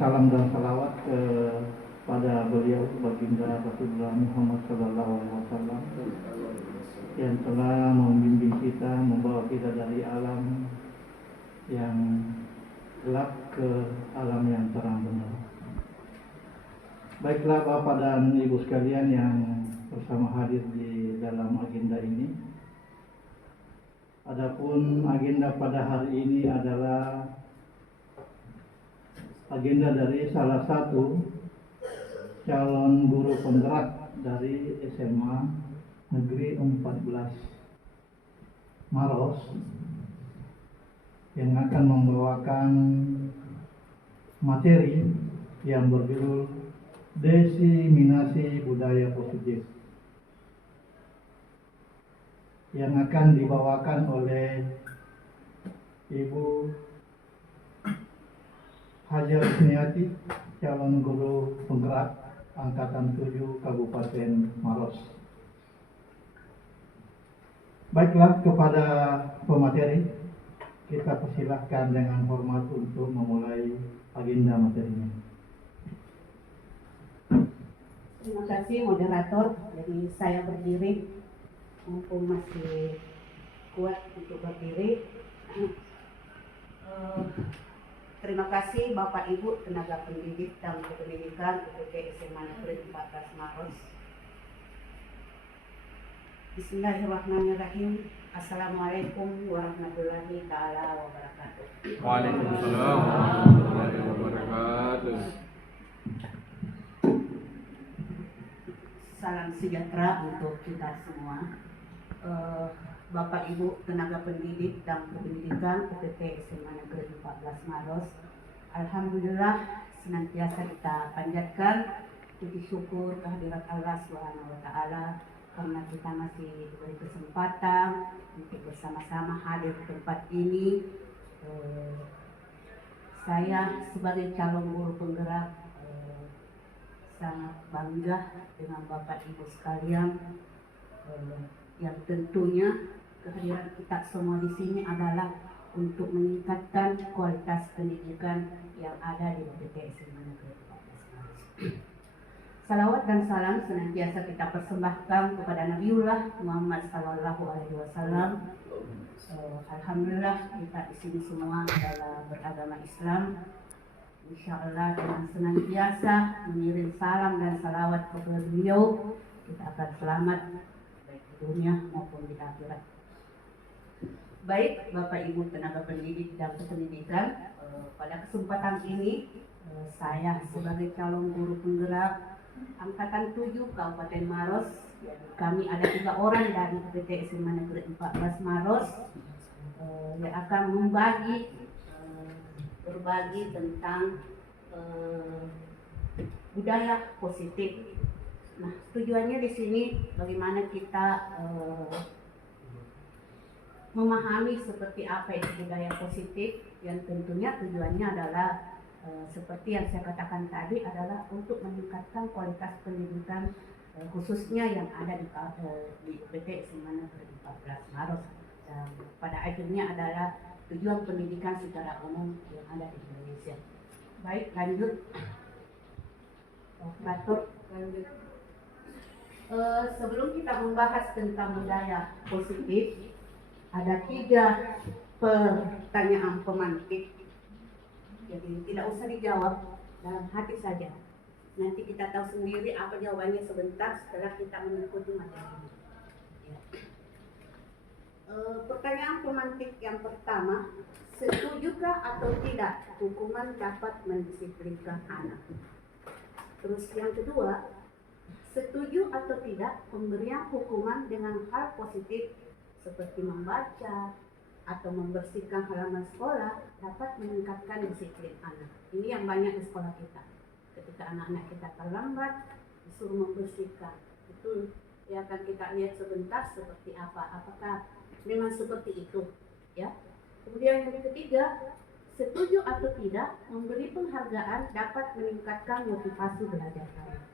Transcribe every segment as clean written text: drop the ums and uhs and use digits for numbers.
salam dan salawat kepada beliau baginda Rasulullah Muhammad SAW yang telah membimbing kita, membawa kita dari alam yang gelap ke alam yang terang benar. Baiklah Bapak dan Ibu sekalian yang bersama hadir di dalam agenda ini. Adapun agenda pada hari ini adalah agenda dari salah satu calon guru penggerak dari SMA Negeri 14 Maros yang akan membawakan materi yang berjudul Diseminasi Budaya Positif yang akan dibawakan oleh Ibu Hajar Isniati, calon guru penggerak Angkatan 7 Kabupaten Maros. Baiklah, kepada pemateri, kita persilahkan dengan hormat untuk memulai agenda materinya. Terima kasih moderator. Jadi saya berdiri, mumpung masih kuat untuk berdiri. Terima kasih Bapak Ibu tenaga pendidik dan kependidikan UPT SMA Negeri 14 Maros. Bismillahirrahmanirrahim. Assalamualaikum warahmatullahi taala wabarakatuh. Waalaikumsalam warahmatullahi wabarakatuh. Salam sejahtera untuk kita semua. Bapak Ibu tenaga pendidik dan kependidikan UPT SMA Negeri 14 Maros, alhamdulillah senantiasa kita panjatkan puji syukur kehadirat Allah Subhanahu wa taala karena kita masih diberi kesempatan untuk bersama-sama hadir di tempat ini. Saya sebagai calon guru penggerak sangat bangga dengan Bapak Ibu sekalian, yang tentunya kehadiran kita semua di sini adalah untuk meningkatkan kualitas pendidikan yang ada di UPT SMA Negeri 14 Maros. Salawat dan salam senantiasa kita persembahkan kepada Nabiullah Muhammad SAW. Alhamdulillah kita di sini semua adalah beragama Islam. Insya Allah dengan senantiasa mengirim salam dan salawat kepada beliau, kita akan selamat baik di dunia maupun di akhirat. Baik Bapak Ibu tenaga pendidik dan kependidikan, pada kesempatan ini saya sebagai calon guru penggerak Angkatan 7 Kabupaten Maros, kami ada 3 orang dari UPT SMA Negeri 14 Maros yang akan berbagi tentang budaya positif. Nah, tujuannya di sini bagaimana kita memahami seperti apa itu budaya positif, yang tentunya tujuannya adalah seperti yang saya katakan tadi adalah untuk meningkatkan kualitas pendidikan khususnya yang ada di UPT SMA Negeri 14 Maros. Dan pada akhirnya adalah tujuan pendidikan secara umum yang ada di Indonesia. Baik, lanjut. Operator, lanjut. Sebelum kita membahas tentang budaya positif, ada 3 pertanyaan pemantik. Jadi tidak usah dijawab, dalam hati saja. Nanti kita tahu sendiri apa jawabannya sebentar setelah kita mengikuti materi. Ya. Pertanyaan pemantik yang pertama, setujukah atau tidak hukuman dapat mendisiplinkan anak? Terus yang kedua, setuju atau tidak pemberian hukuman dengan hal positif seperti membaca atau membersihkan halaman sekolah dapat meningkatkan disiplin anak. Ini yang banyak di sekolah kita. Ketika anak-anak kita terlambat, disuruh membersihkan. Itu yang akan kita lihat sebentar seperti apa. Apakah memang seperti itu? Ya. Kemudian yang ketiga, setuju atau tidak memberi penghargaan dapat meningkatkan motivasi belajar anak.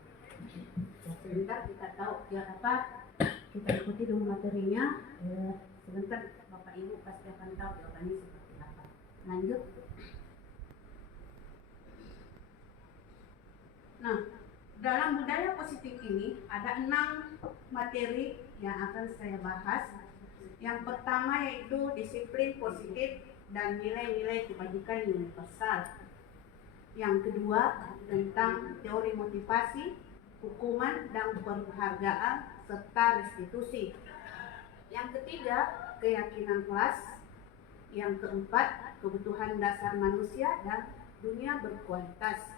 Ya, sebentar kita tahu ya apa. Kita ikuti dulu materinya. Sebentar Bapak Ibu pasti akan tahu jawabannya seperti apa. Lanjut. Nah, dalam budaya positif ini ada 6 materi yang akan saya bahas. Yang pertama yaitu disiplin positif dan nilai-nilai kebajikan universal. Yang kedua tentang teori motivasi, hukuman dan penghargaan serta restitusi. Yang ketiga keyakinan kelas. Yang keempat kebutuhan dasar manusia dan dunia berkualitas.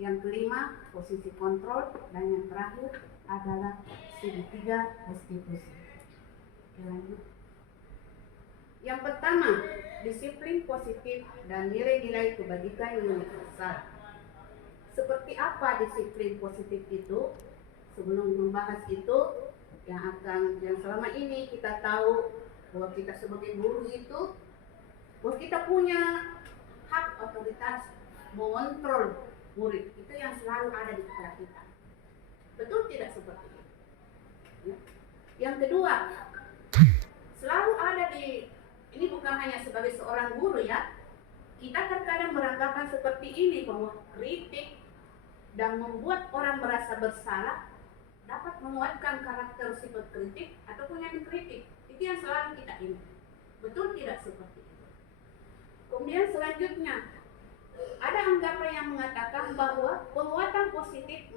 Yang kelima posisi kontrol, dan yang terakhir adalah segitiga restitusi. Oke, lanjut. Yang pertama, disiplin positif dan nilai-nilai kebajikan universal. Seperti apa disiplin positif itu? Sebelum membahas itu, yang selama ini kita tahu bahwa kita sebagai guru itu, bahwa kita punya hak otoritas mengontrol murid, itu yang selalu ada di kepala kita. Betul tidak seperti itu? Ya. Yang kedua, selalu ada ini bukan hanya sebagai seorang guru ya, kita terkadang beranggapan seperti ini, bahwa kritik dan membuat orang merasa bersalah dapat menguatkan karakter si pengkritik ataupun yang dikritik. Itu yang selalu kita ingat. Betul tidak seperti itu? Kemudian selanjutnya, ada anggapan yang mengatakan bahwa penguatan positif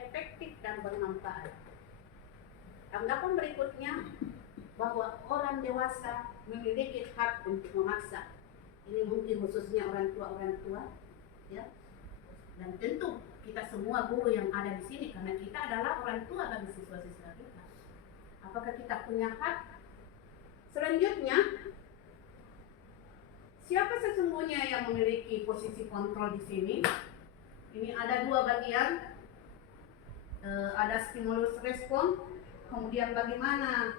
efektif dan bermanfaat. Anggapan berikutnya bahwa orang dewasa memiliki hak untuk memaksa. Ini mungkin khususnya orang tua, ya. Dan tentu kita semua guru yang ada di sini, karena kita adalah orang tua bagi siswa-siswa kita. Apakah kita punya hak? Selanjutnya, siapa sesungguhnya yang memiliki posisi kontrol di sini? Ini ada 2 bagian, ada stimulus respon, kemudian bagaimana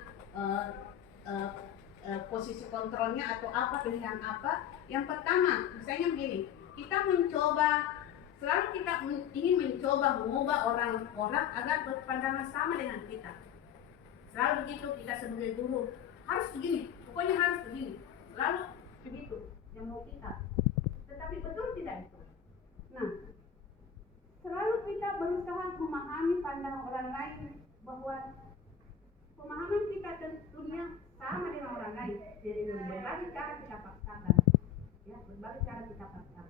posisi kontrolnya atau apa, pilihan apa. Yang pertama, misalnya begini, kita ingin mencoba mengubah orang-orang agar berpandangan sama dengan kita. Selalu begitu kita sebagai guru, harus begini, pokoknya harus begini, selalu begitu yang mau kita. Tetapi betul tidak itu? Nah, selalu kita berusaha memahami pandangan orang lain, bahwa pemahaman kita tentunya sama dengan orang lain. Jadi berbagai cara kita paksakan, ya, berbagai cara kita paksakan.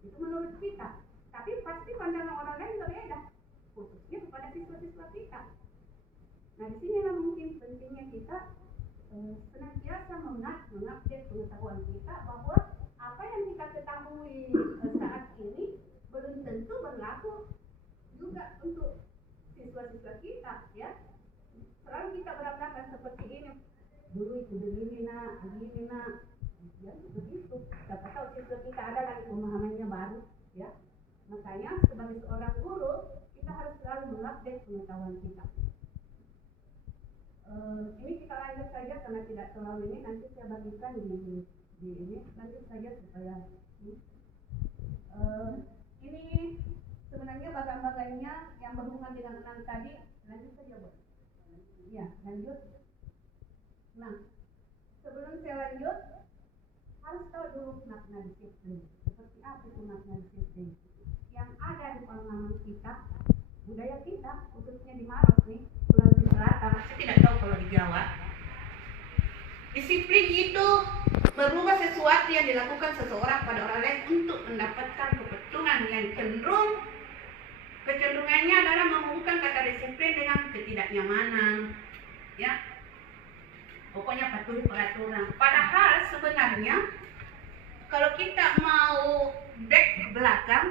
Itu menurut kita. Tapi pasti pandangan orang lain berbeda, khususnya kepada siswa-siswa kita. Nah, di sinilah mungkin pentingnya kita senantiasa mengupdate pengetahuan kita, bahwa apa yang kita ketahui saat ini belum tentu berlaku juga untuk siswa-siswa kita, ya. Selalu kita beranggapan seperti ini, dulu itu begini nak, ya begitu. Siapa tahu siswa kita ada lagi pemahamannya baru, ya. Makanya sebagai seorang guru kita harus selalu mengupdate pengetahuan kita. Ini kita lanjut saja karena tidak terlalu ini, nanti saya bagikan di ini, lanjut saja supaya ini sebenarnya bagian-bagiannya yang berhubungan dengan 6 tadi. Lanjut saja, Bu. Ya, lanjut. Nah, sebelum saya lanjut, harus tahu dulu makna disiplin. Seperti apa itu makna disiplin? Yang ada di pengalaman kita, budaya kita, khususnya di Maros nih, Sulawesi Selatan, saya tidak tahu kalau di Jawa. Disiplin itu merubah sesuatu yang dilakukan seseorang pada orang lain untuk mendapatkan kepentingan yang kecenderungannya adalah menghubungkan kata disiplin dengan ketidaknyamanan, ya. Pokoknya patuhi peraturan. Padahal sebenarnya kalau kita mau back ke belakang,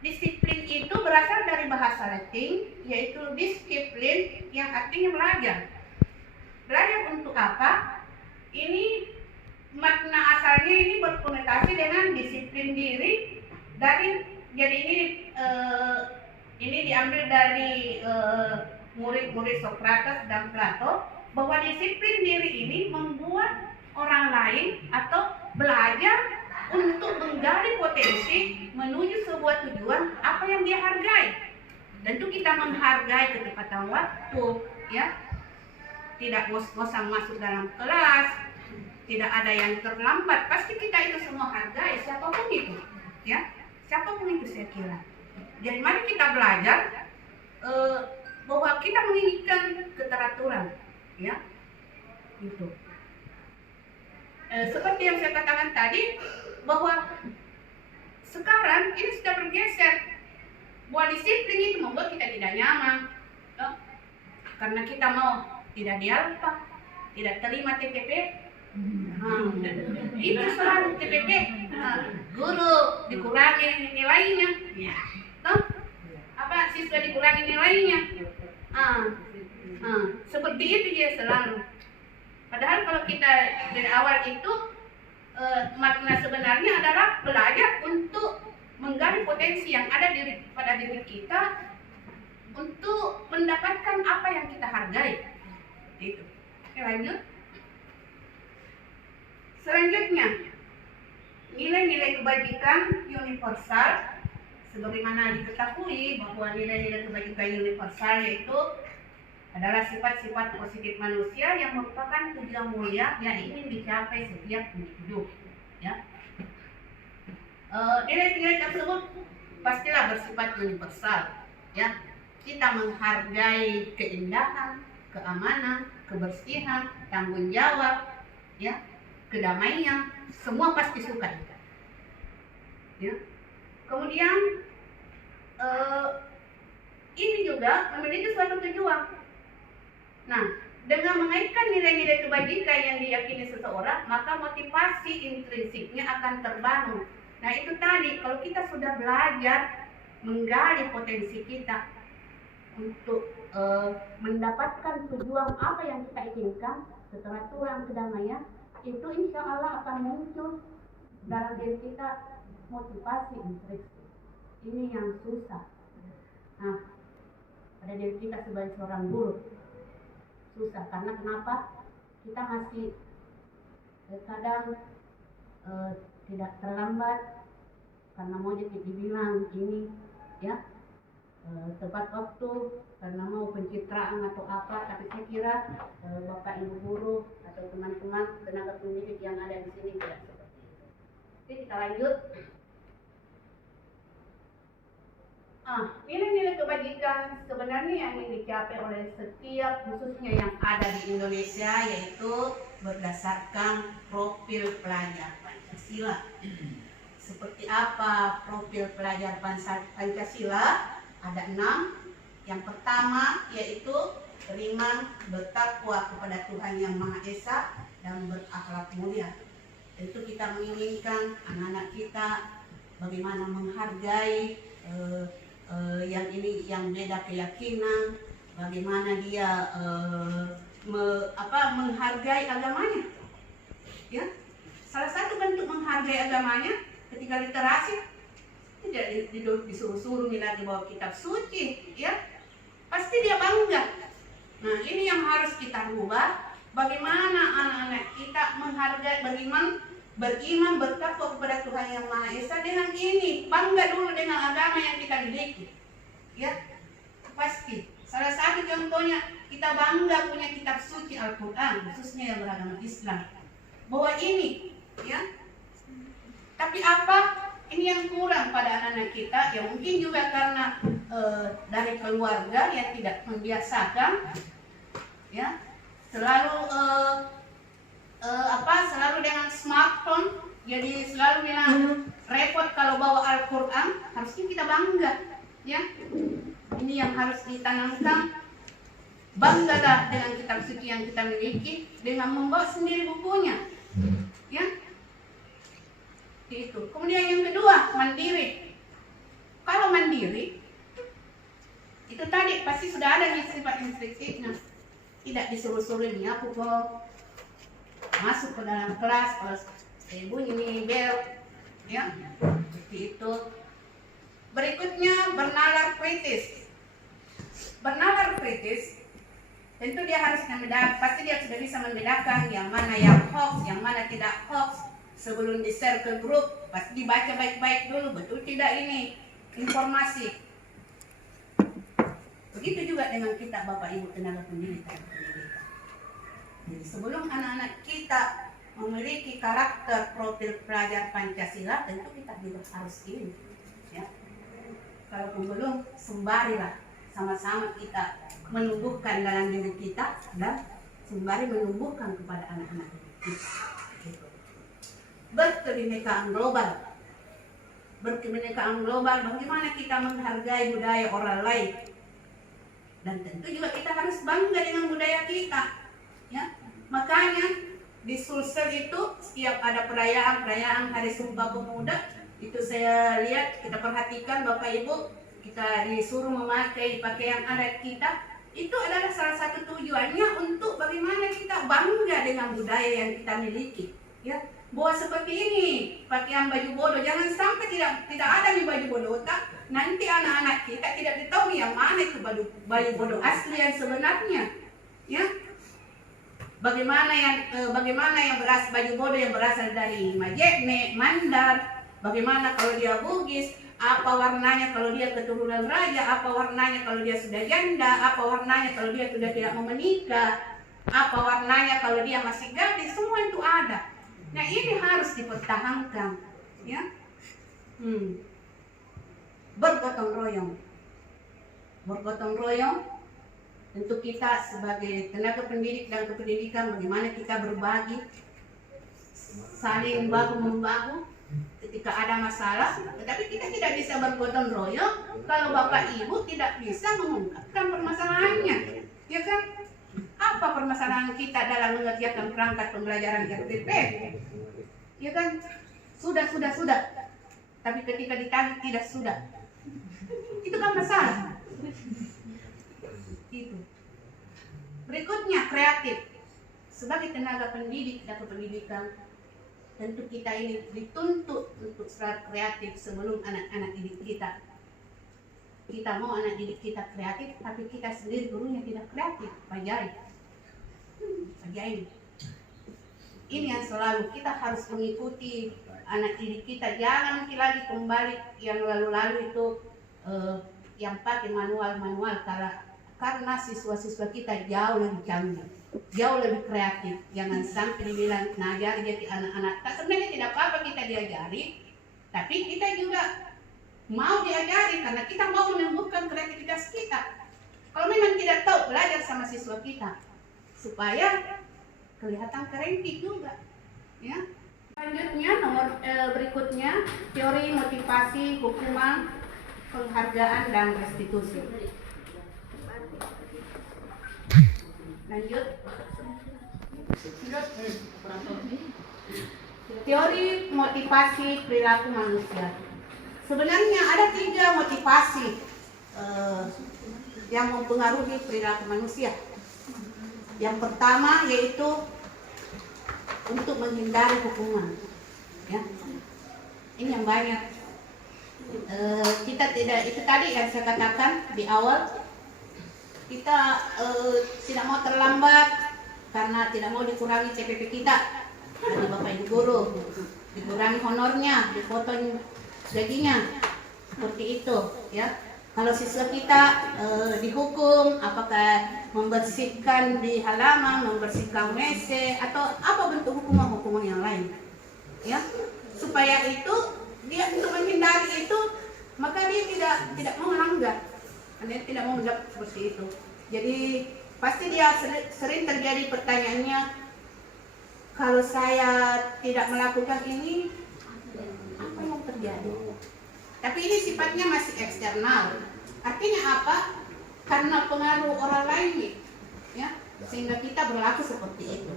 disiplin itu berasal dari bahasa Latin, yaitu disiplin, yang artinya belajar. Belajar untuk apa? Ini makna asalnya ini berkonotasi dengan disiplin diri jadi ini diambil dari murid-murid Sokrates dan Plato, bahwa disiplin diri ini membuat orang lain atau belajar untuk menggali potensi menuju sebuah tujuan apa yang dia hargai. Tentu kita menghargai ketepatan waktu, ya. Tidak ngos-ngosan masuk dalam kelas, tidak ada yang terlambat. Pasti kita itu semua hargai, siapapun itu, ya. siapapun itu saya kira. Jadi mari kita belajar bahwa kita menginginkan keteraturan, ya, itu. Seperti yang saya katakan tadi, bahwa sekarang ini sudah bergeser, bahwa disiplin itu membuat kita tidak nyaman, ya? Karena kita mau tidak dialpa, tidak terima TPP. Itu selalu TPP, guru dikurangi nilainya, siswa dikurangi nilainya, seperti itu dia selalu. Padahal kalau kita dari awal itu makna sebenarnya adalah belajar untuk menggali potensi yang ada pada diri kita untuk mendapatkan apa yang kita hargai. Itu. Oke, lanjut. Selanjutnya, nilai-nilai kebajikan universal. Sebagaimana diketahui bahwa nilai-nilai kebajikan universal yaitu adalah sifat-sifat positif manusia yang merupakan tujuan mulia yang ingin dicapai setiap individu. Ya. Nilai-nilai tersebut pastilah bersifat universal. Ya. Kita menghargai keindahan, keamanan, kebersihan, tanggung jawab, ya, kedamaian, semua pasti suka kita. Ya. Kemudian ini juga memiliki suatu tujuan. Nah, dengan mengaitkan nilai-nilai kebajikan yang diyakini seseorang, maka motivasi intrinsiknya akan terbangun. Nah, itu tadi, kalau kita sudah belajar menggali potensi kita untuk mendapatkan tujuan apa yang kita inginkan, keteraturan, kedamaian, itu insya Allah akan muncul dalam diri kita motivasi intrinsik. Ini yang susah. Nah, pada diri kita sebagai seorang guru susah, karena kenapa? Kita masih kadang tidak terlambat karena mau dibilang ini, ya, tepat waktu karena mau pencitraan atau apa. Tapi saya kira Bapak Ibu guru atau teman-teman tenaga pendidik yang ada di sini tidak seperti itu. Oke, kita lanjut. Nilai-nilai kebajikan sebenarnya yang ingin dicapai oleh setiap, khususnya yang ada di Indonesia, yaitu berdasarkan profil pelajar Pancasila. Seperti apa profil pelajar Pancasila? Ada 6. Yang pertama yaitu beriman, bertakwa kepada Tuhan Yang Maha Esa, dan berakhlak mulia. Tentu kita menginginkan anak-anak kita bagaimana menghargai yang beda keyakinan, bagaimana dia menghargai agamanya. Ya, salah satu bentuk menghargai agamanya ketika literasi tidak disuruh-suruh lagi bawa kitab suci, ya, pasti dia bangga. Nah, ini yang harus kita rubah. Bagaimana anak-anak kita menghargai, beriman, bertakwa kepada Tuhan Yang Maha Esa. Dengan ini bangga dulu dengan agama yang kita miliki, ya, pasti. Salah satu contohnya, kita bangga punya kitab suci Al-Quran, khususnya yang beragama Islam, bahwa ini, ya. Tapi apa? Ini yang kurang pada anak-anak kita, ya mungkin juga karena dari keluarga yang tidak membiasakan, ya, selalu selalu dengan smartphone, jadi selalu bilang repot kalau bawa Al-Quran. Harusnya kita bangga, ya. Ini yang harus ditanamkan. Banggalah dengan kitab suci yang kita miliki dengan membawa sendiri bukunya, ya. Itu. Kemudian yang kedua, mandiri. Kalau mandiri itu tadi pasti sudah ada nih sifat instruktifnya. Tidak disuruh-suruh aku kok masuk ke dalam kelas kalau bunyi bel, ya, seperti itu. Berikutnya, bernalar kritis. Bernalar kritis tentu dia harus pasti dia sudah bisa membedakan yang mana yang hoax, yang mana tidak hoax. Sebelum di-share ke grup, pasti dibaca baik-baik dulu, betul tidak ini informasi. Begitu juga dengan kita Bapak Ibu tenaga pendidikan. Jadi sebelum anak-anak kita memiliki karakter profil pelajar Pancasila, tentu kita juga harus ini kalaupun belum, sembarilah sama-sama kita menumbuhkan dalam diri kita dan sembari menumbuhkan kepada anak-anak kita. Gitu. Berkebinekaan global. Berkebinekaan global, bagaimana kita menghargai budaya orang lain. Dan tentu juga kita harus bangga dengan budaya kita. Ya, makanya di Sulsel itu setiap ada perayaan Hari Sumpah Pemuda, itu saya lihat, kita perhatikan Bapak Ibu, kita disuruh memakai pakaian adat kita. Itu adalah salah satu tujuannya untuk bagaimana kita bangga dengan budaya yang kita miliki. Ya, bahwa seperti ini pakaian baju bodo, jangan sampai tidak ada di baju bodo, tak? Nanti anak-anak kita tidak tahu yang mana itu baju bodo asli yang sebenarnya. Ya, bagaimana yang baju bodo yang berasal dari Majene, Mandar, bagaimana kalau dia Bugis, apa warnanya kalau dia keturunan raja, apa warnanya kalau dia sudah janda, apa warnanya kalau dia sudah tidak mau menikah, apa warnanya kalau dia masih gadis, semua itu ada. Nah, ini harus dipertahankan, ya. Bergotong royong untuk kita sebagai tenaga pendidik dan kependidikan, bagaimana kita berbagi, saling bahu-membahu ketika ada masalah. Tetapi kita tidak bisa bergotong royong kalau Bapak Ibu tidak bisa mengungkapkan permasalahannya, ya kan? Apa permasalahan kita dalam mengerjakan perangkat pembelajaran RPP? Ya kan? Sudah. Tapi ketika ditagih tidak sudah. Itu kan masalah. Itu. Berikutnya, kreatif. Sebagai tenaga pendidik dan kependidikan, tentu kita ini dituntut untuk selalu kreatif sebelum anak-anak didik kita. Kita mau anak didik kita kreatif, tapi kita sendiri gurunya tidak kreatif. Bagaimana? Ini yang selalu kita harus mengikuti anak didik kita. Jangan lagi kembali yang lalu-lalu itu yang pakai manual karena siswa-siswa kita jauh lebih canggih, jauh lebih kreatif. Jangan sampai dibilang ngajar jadi anak-anak. Sebenarnya tidak apa-apa kita diajari, tapi kita juga mau diajari karena kita mau menumbuhkan kreativitas kita. Kalau memang tidak tahu, belajar sama siswa kita supaya kelihatan keren juga, ya. Selanjutnya berikutnya teori motivasi, hukuman, penghargaan dan restitusi. Lanjut. Teori motivasi perilaku manusia. Sebenarnya ada 3 motivasi yang mempengaruhi perilaku manusia. Yang pertama yaitu untuk menghindari hukuman, ya. Ini yang banyak. Kita tidak, itu tadi yang saya katakan di awal, kita tidak mau terlambat karena tidak mau dikurangi CPP kita dari Bapak Ibu guru, dikurangi honornya, dipotong gajinya, seperti itu, ya. Kalau siswa kita dihukum, apakah membersihkan di halaman, membersihkan WC, atau apa bentuk hukuman yang lain, ya, supaya itu dia untuk menghindari itu, maka dia tidak mau melanggar, dia tidak mau melanggar seperti itu. Jadi pasti dia sering terjadi pertanyaannya, kalau saya tidak melakukan ini, apa yang terjadi? Tapi ini sifatnya masih eksternal. Artinya apa? Karena pengaruh orang lain, ya, sehingga kita berlaku seperti itu.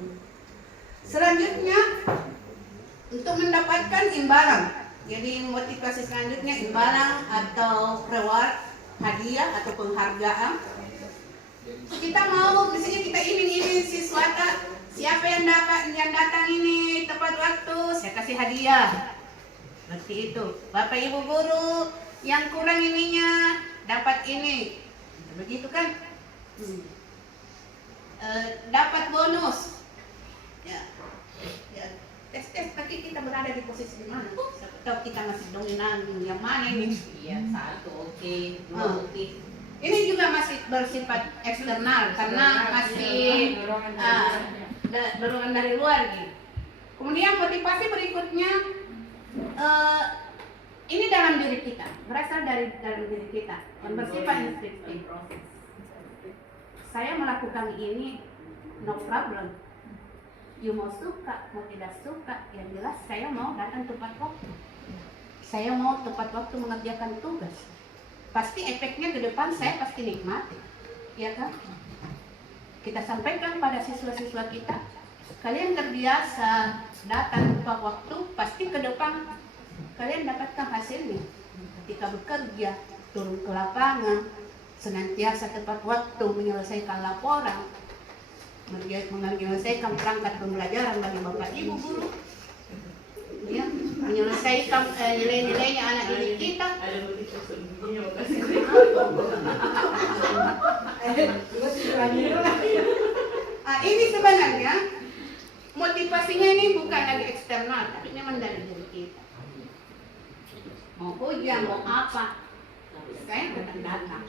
Selanjutnya, untuk mendapatkan imbalan. Jadi motivasi selanjutnya imbalan atau reward, hadiah atau penghargaan. Kita mau, misalnya kita iming-iming siswa, siapa yang datang ini tepat waktu, saya kasih hadiah. Seperti itu. Bapak Ibu guru yang kurang ininya dapat ini, begitu kan? Dapat bonus. Ya, tes. Tapi kita berada di posisi di mana? Atau kita masih dominan yang mana ini? Iya, 1 oke, 2 oke. Ini juga masih bersifat eksternal karena masih dorongan dari luar gitu. Kemudian motivasi berikutnya Ini dalam diri kita, berasal dari dalam diri kita, yang bersifat instintif. Saya melakukan ini, no problem. You mau suka, mau tidak suka, yang jelas saya mau datang tepat waktu. Saya mau tepat waktu mengerjakan tugas. Pasti efeknya ke depan saya pasti nikmati, ya kan? Kita sampaikan pada siswa-siswa kita, kalian terbiasa datang tepat waktu, pasti ke depan kalian dapatkan hasilnya. Ketika bekerja, turun ke lapangan, senantiasa tepat waktu menyelesaikan laporan, menyelesaikan perangkat pembelajaran bagi bapak ibu guru, ya, menyelesaikan nilai-nilainya anak didik kita. Ini sebenarnya motivasinya ini bukan lagi eksternal, tapi memang dari diri kita. Mau ujian, mau apa, saya tetap datang.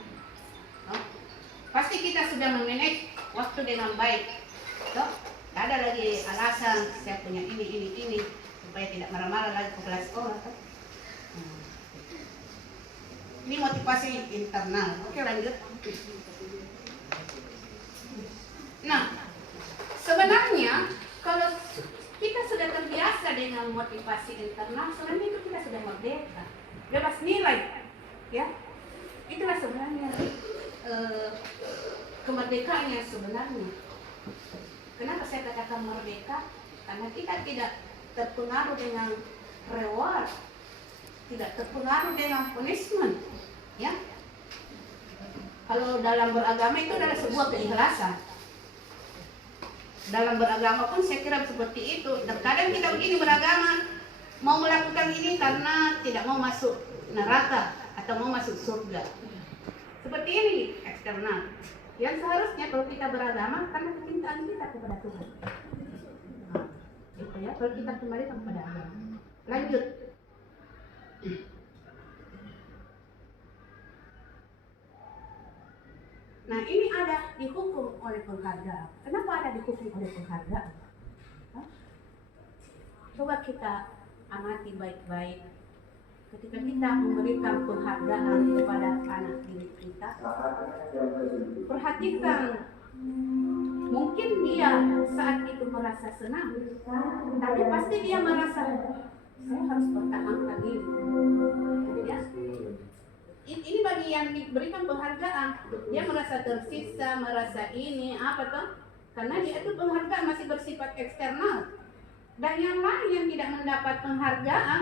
Pasti kita sudah memanage waktu dengan baik. Tidak ada lagi alasan saya punya ini supaya tidak marah-marah lagi ke kelas sekolah. Ini motivasi internal. Oke, lanjut. Nah, sebenarnya kalau kita sudah terbiasa dengan motivasi internal, sebenarnya itu kita sudah merdeka, bebas nilai, ya. Itulah sebenarnya kemerdekaannya sebenarnya. Kenapa saya katakan merdeka? Karena kita tidak terpengaruh dengan reward, tidak terpengaruh dengan punishment, ya. Kalau dalam beragama itu adalah sebuah keikhlasan. Dalam beragama pun saya kira seperti itu. Terkadang kita begini beragama, mau melakukan ini karena tidak mau masuk neraka atau mau masuk surga. Seperti ini eksternal. Yang seharusnya kalau kita beragama karena kecintaan kita kepada Tuhan. Nah, itu ya, kalau kita kembali kepada agama. Lanjut. Nah, ini ada dihukum oleh penghargaan. Kenapa ada dihukum oleh penghargaan? Coba kita amati baik-baik. Ketika kita memberikan penghargaan kepada anak didik kita, perhatikan, mungkin dia saat itu merasa senang, tapi pasti dia merasa saya harus pertahankan ini. Ya? Ini bagi yang diberikan penghargaan, dia merasa tersiksa, merasa ini apa tuh? Karena dia itu penghargaan masih bersifat eksternal. Dan yang lain yang tidak mendapat penghargaan,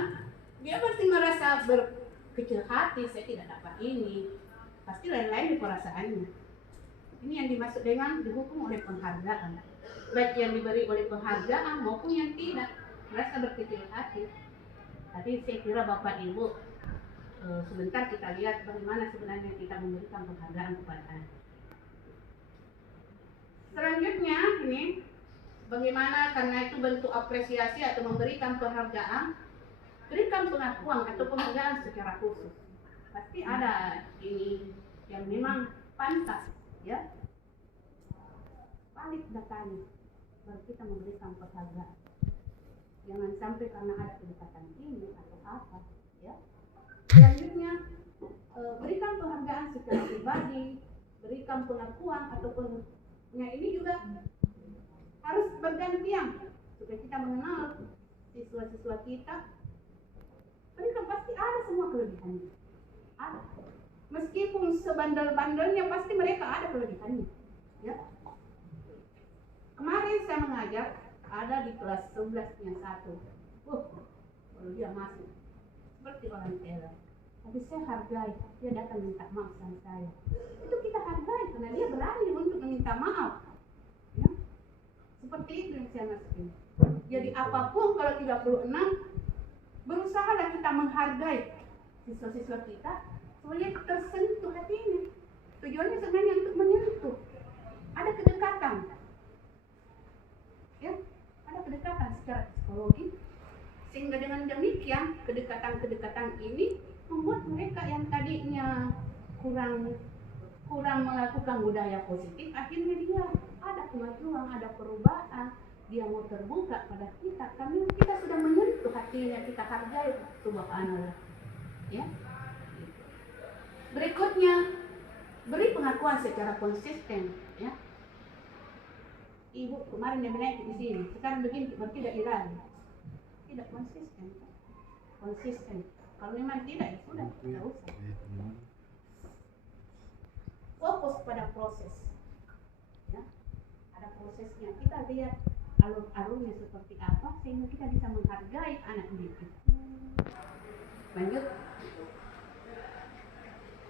dia pasti merasa berkecil hati, saya tidak dapat ini. Pasti lain-lain di perasaannya. Ini yang dimaksud dengan dihukum oleh penghargaan. Baik yang diberi oleh penghargaan maupun yang tidak, merasa berkecil hati. Tadi saya kira Bapak Ibu, sebentar kita lihat bagaimana sebenarnya kita memberikan penghargaan kepada anak. Selanjutnya ini bagaimana karena itu bentuk apresiasi atau memberikan penghargaan, berikan pengakuan atau penghargaan secara khusus. Pasti ada ini yang memang pantas, ya. Valid datanya baru kita memberikan penghargaan. Jangan sampai karena ada kedekatan ini atau apa, ya. Selanjutnya, berikan penghargaan secara pribadi, berikan pengakuan ataupun ini juga harus bergantian supaya kita mengenal siswa-siswa kita. Mereka pasti ada semua kelebihannya, ada. Meskipun sebandel-bandelnya pasti mereka ada kelebihannya, ya. Kemarin saya mengajar ada di kelas 11-nya 1. Baru dia masuk seperti orang Thailand. Tapi saya hargai, dia datang minta maaf sama saya. Itu kita hargai karena dia berani untuk meminta maaf. Ya? Seperti itu yang saya maksudkan. Jadi apapun kalau 36, berusahalah kita menghargai siswa-siswa kita supaya tersentuh hatinya. Tujuannya sebenarnya untuk menyentuh. Ada kedekatan. Ya, ada kedekatan secara psikologi. Sehingga dengan demikian kedekatan-kedekatan ini membuat mereka yang tadinya kurang melakukan budaya positif, akhirnya dia ada kemajuan, ada perubahan, dia mau terbuka pada kita karena kita sudah menyentuh hatinya, kita hargai subhanallah. Ya. Berikutnya, beri pengakuan secara konsisten, ya. Ibu kemarin yang naik di sini, sekarang begini, berarti tidak hilang. Tidak konsisten. Konsisten. Kalau memang tidak, ya sudah, tidak usah. Fokus pada proses. Ya. Ada prosesnya. Kita lihat alur-alurnya seperti apa sehingga kita bisa menghargai anak didik kita. Lanjut.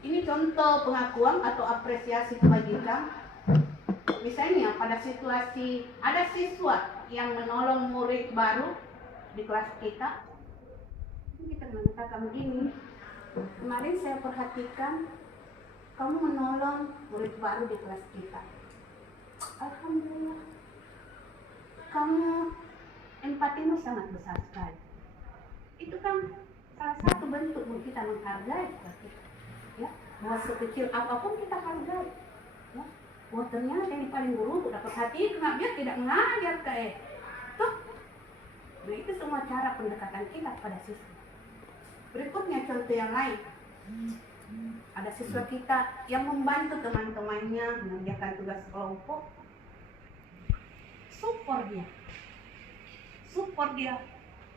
Ini contoh pengakuan atau apresiasi kebajikan. Misalnya pada situasi ada siswa yang menolong murid baru di kelas kita mengatakan begini, kemarin saya perhatikan kamu menolong murid baru di kelas kita. Alhamdulillah, kamu empatimu sangat besar sekali. Itu kan salah satu bentuk kita menghargai kelas kita. Ya, bahwa sekecil apapun kita hargai. Ya. Wah ternyata yang paling buruk dapat hati karena dia tidak mengajar tuh. Nah itu semua cara pendekatan kita pada siswa. Berikutnya contoh yang lain. Ada siswa kita yang membantu teman-temannya mengerjakan tugas kelompok. Support dia.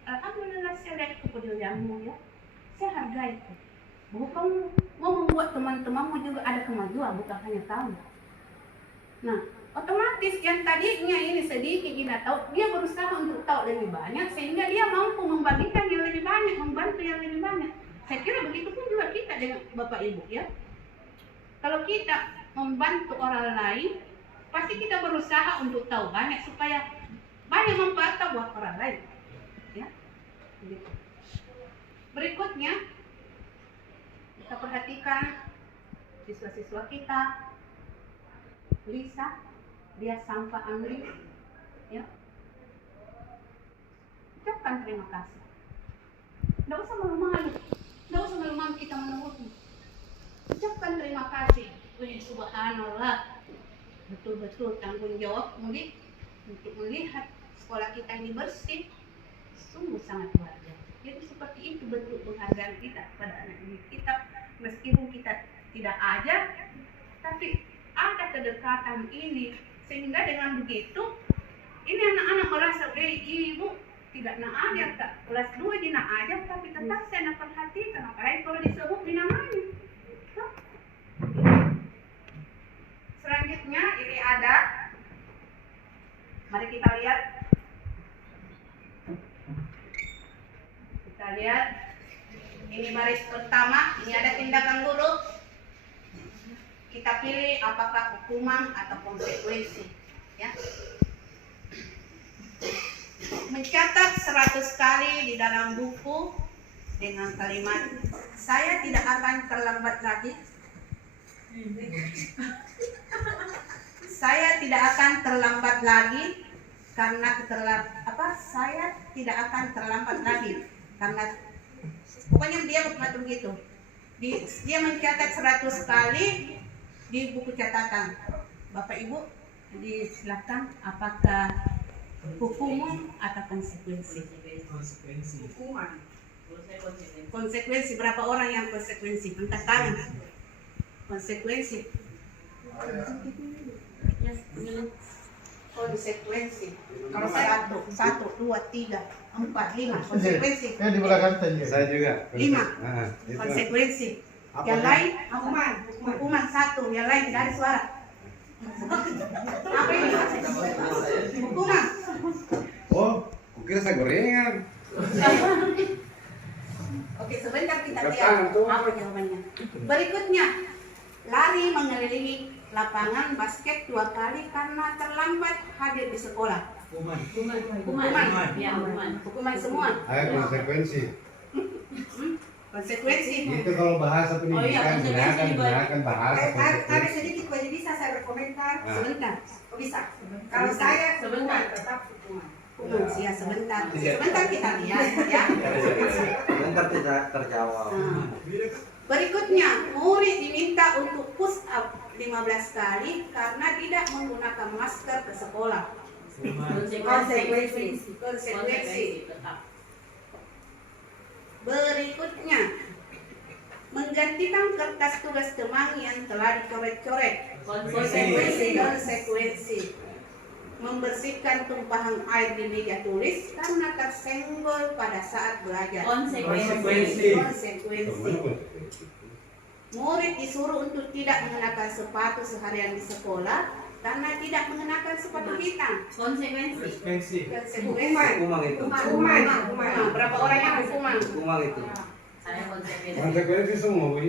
Alhamdulillah saya lihat kepedulianmu ya. Saya hargai itu. Bahwa kamu mau membuat teman-temanmu juga ada kemajuan, bukan hanya kamu. Nah, otomatis yang tadinya ini sedikit dia tahu, dia berusaha untuk tahu lebih banyak sehingga dia mampu membagikan yang lebih banyak, membantu yang lebih banyak. Saya kira begitu pun juga kita dengan Bapak Ibu ya. Kalau kita membantu orang lain, pasti kita berusaha untuk tahu banyak supaya banyak manfaat buat orang lain. Ya. Begitu. Berikutnya kita perhatikan siswa-siswa kita. Lisa, dia sampah ambil, ya. Ucapkan terima kasih. Tidak usah malu-malu kita menurutnya. Ucapkan terima kasih. Wih, subhanallah. Betul-betul tanggung jawab murid untuk melihat sekolah kita ini bersih. Sungguh sangat luar biasa. Jadi seperti itu bentuk penghargaan kita pada anak didik kita. Meskipun kita tidak ajar, tapi ada kedekatan ini sehingga dengan begitu ini anak-anak merasa ibu tidak nak ajar tak kelas 2 dia nak ajar tapi tetap saya nak perhatikan apalagi kalau disebut di namanya. Selanjutnya ini ada, mari kita lihat ini baris pertama, ini ada tindakan guru. Kita pilih apakah hukuman atau konsekuensi, ya. Mencatat 100 kali di dalam buku dengan kalimat saya tidak akan terlambat lagi. Saya tidak akan terlambat lagi karena saya tidak akan terlambat lagi karena pokoknya dia mengatur gitu. Dia mencatat 100 kali di buku catatan. Bapak Ibu disilakan apakah hukuman atau konsekuensi? Hukuman. Konsekuensi berapa orang yang konsekuensi? Angkat tangan. Konsekuensi. Konsekuensi. Kalau 1, 2, 3, 4, 5 konsekuensi. Di belakang saya juga. 5 konsekuensi. Yang lain hukuman 1, yang lain tidak ada suara. Apa ini? Hukuman. Oh, kukira saya gorengan. Oke, sebentar kita lihat apa jawabannya. Berikutnya, lari mengelilingi lapangan basket 2 kali karena terlambat hadir di sekolah. Hukuman semua. Ayo konsekuensi. Konsekuensi. Itu kalau bahasa pendidikan, gunakan bahasa Ada konsekuensi. sedikit kalau bisa saya berkomentar. Sebentar. Oh, bisa. Kalau saya Sebentar. tetap hukuman. Hukuman ya sebentar. Sebentar kita lihat ya. Sebentar tidak terjawab. Berikutnya, murid diminta untuk push up 15 kali karena tidak menggunakan masker ke sekolah. Konsekuensi. Berikutnya, menggantikan kertas tugas teman yang telah dicoret-coret. Konsekuensi. Membersihkan tumpahan air di meja tulis karena tersenggol pada saat belajar. Konsekuensi. Murid disuruh untuk tidak mengenakan sepatu seharian di sekolah karena tidak mengenakan sepatu hitam. Konsekuensi. Hukuman itu. Nah, berapa orang yang hukuman? Hukuman itu. Saya konsekuensi. Konsekuensi semua, Bu.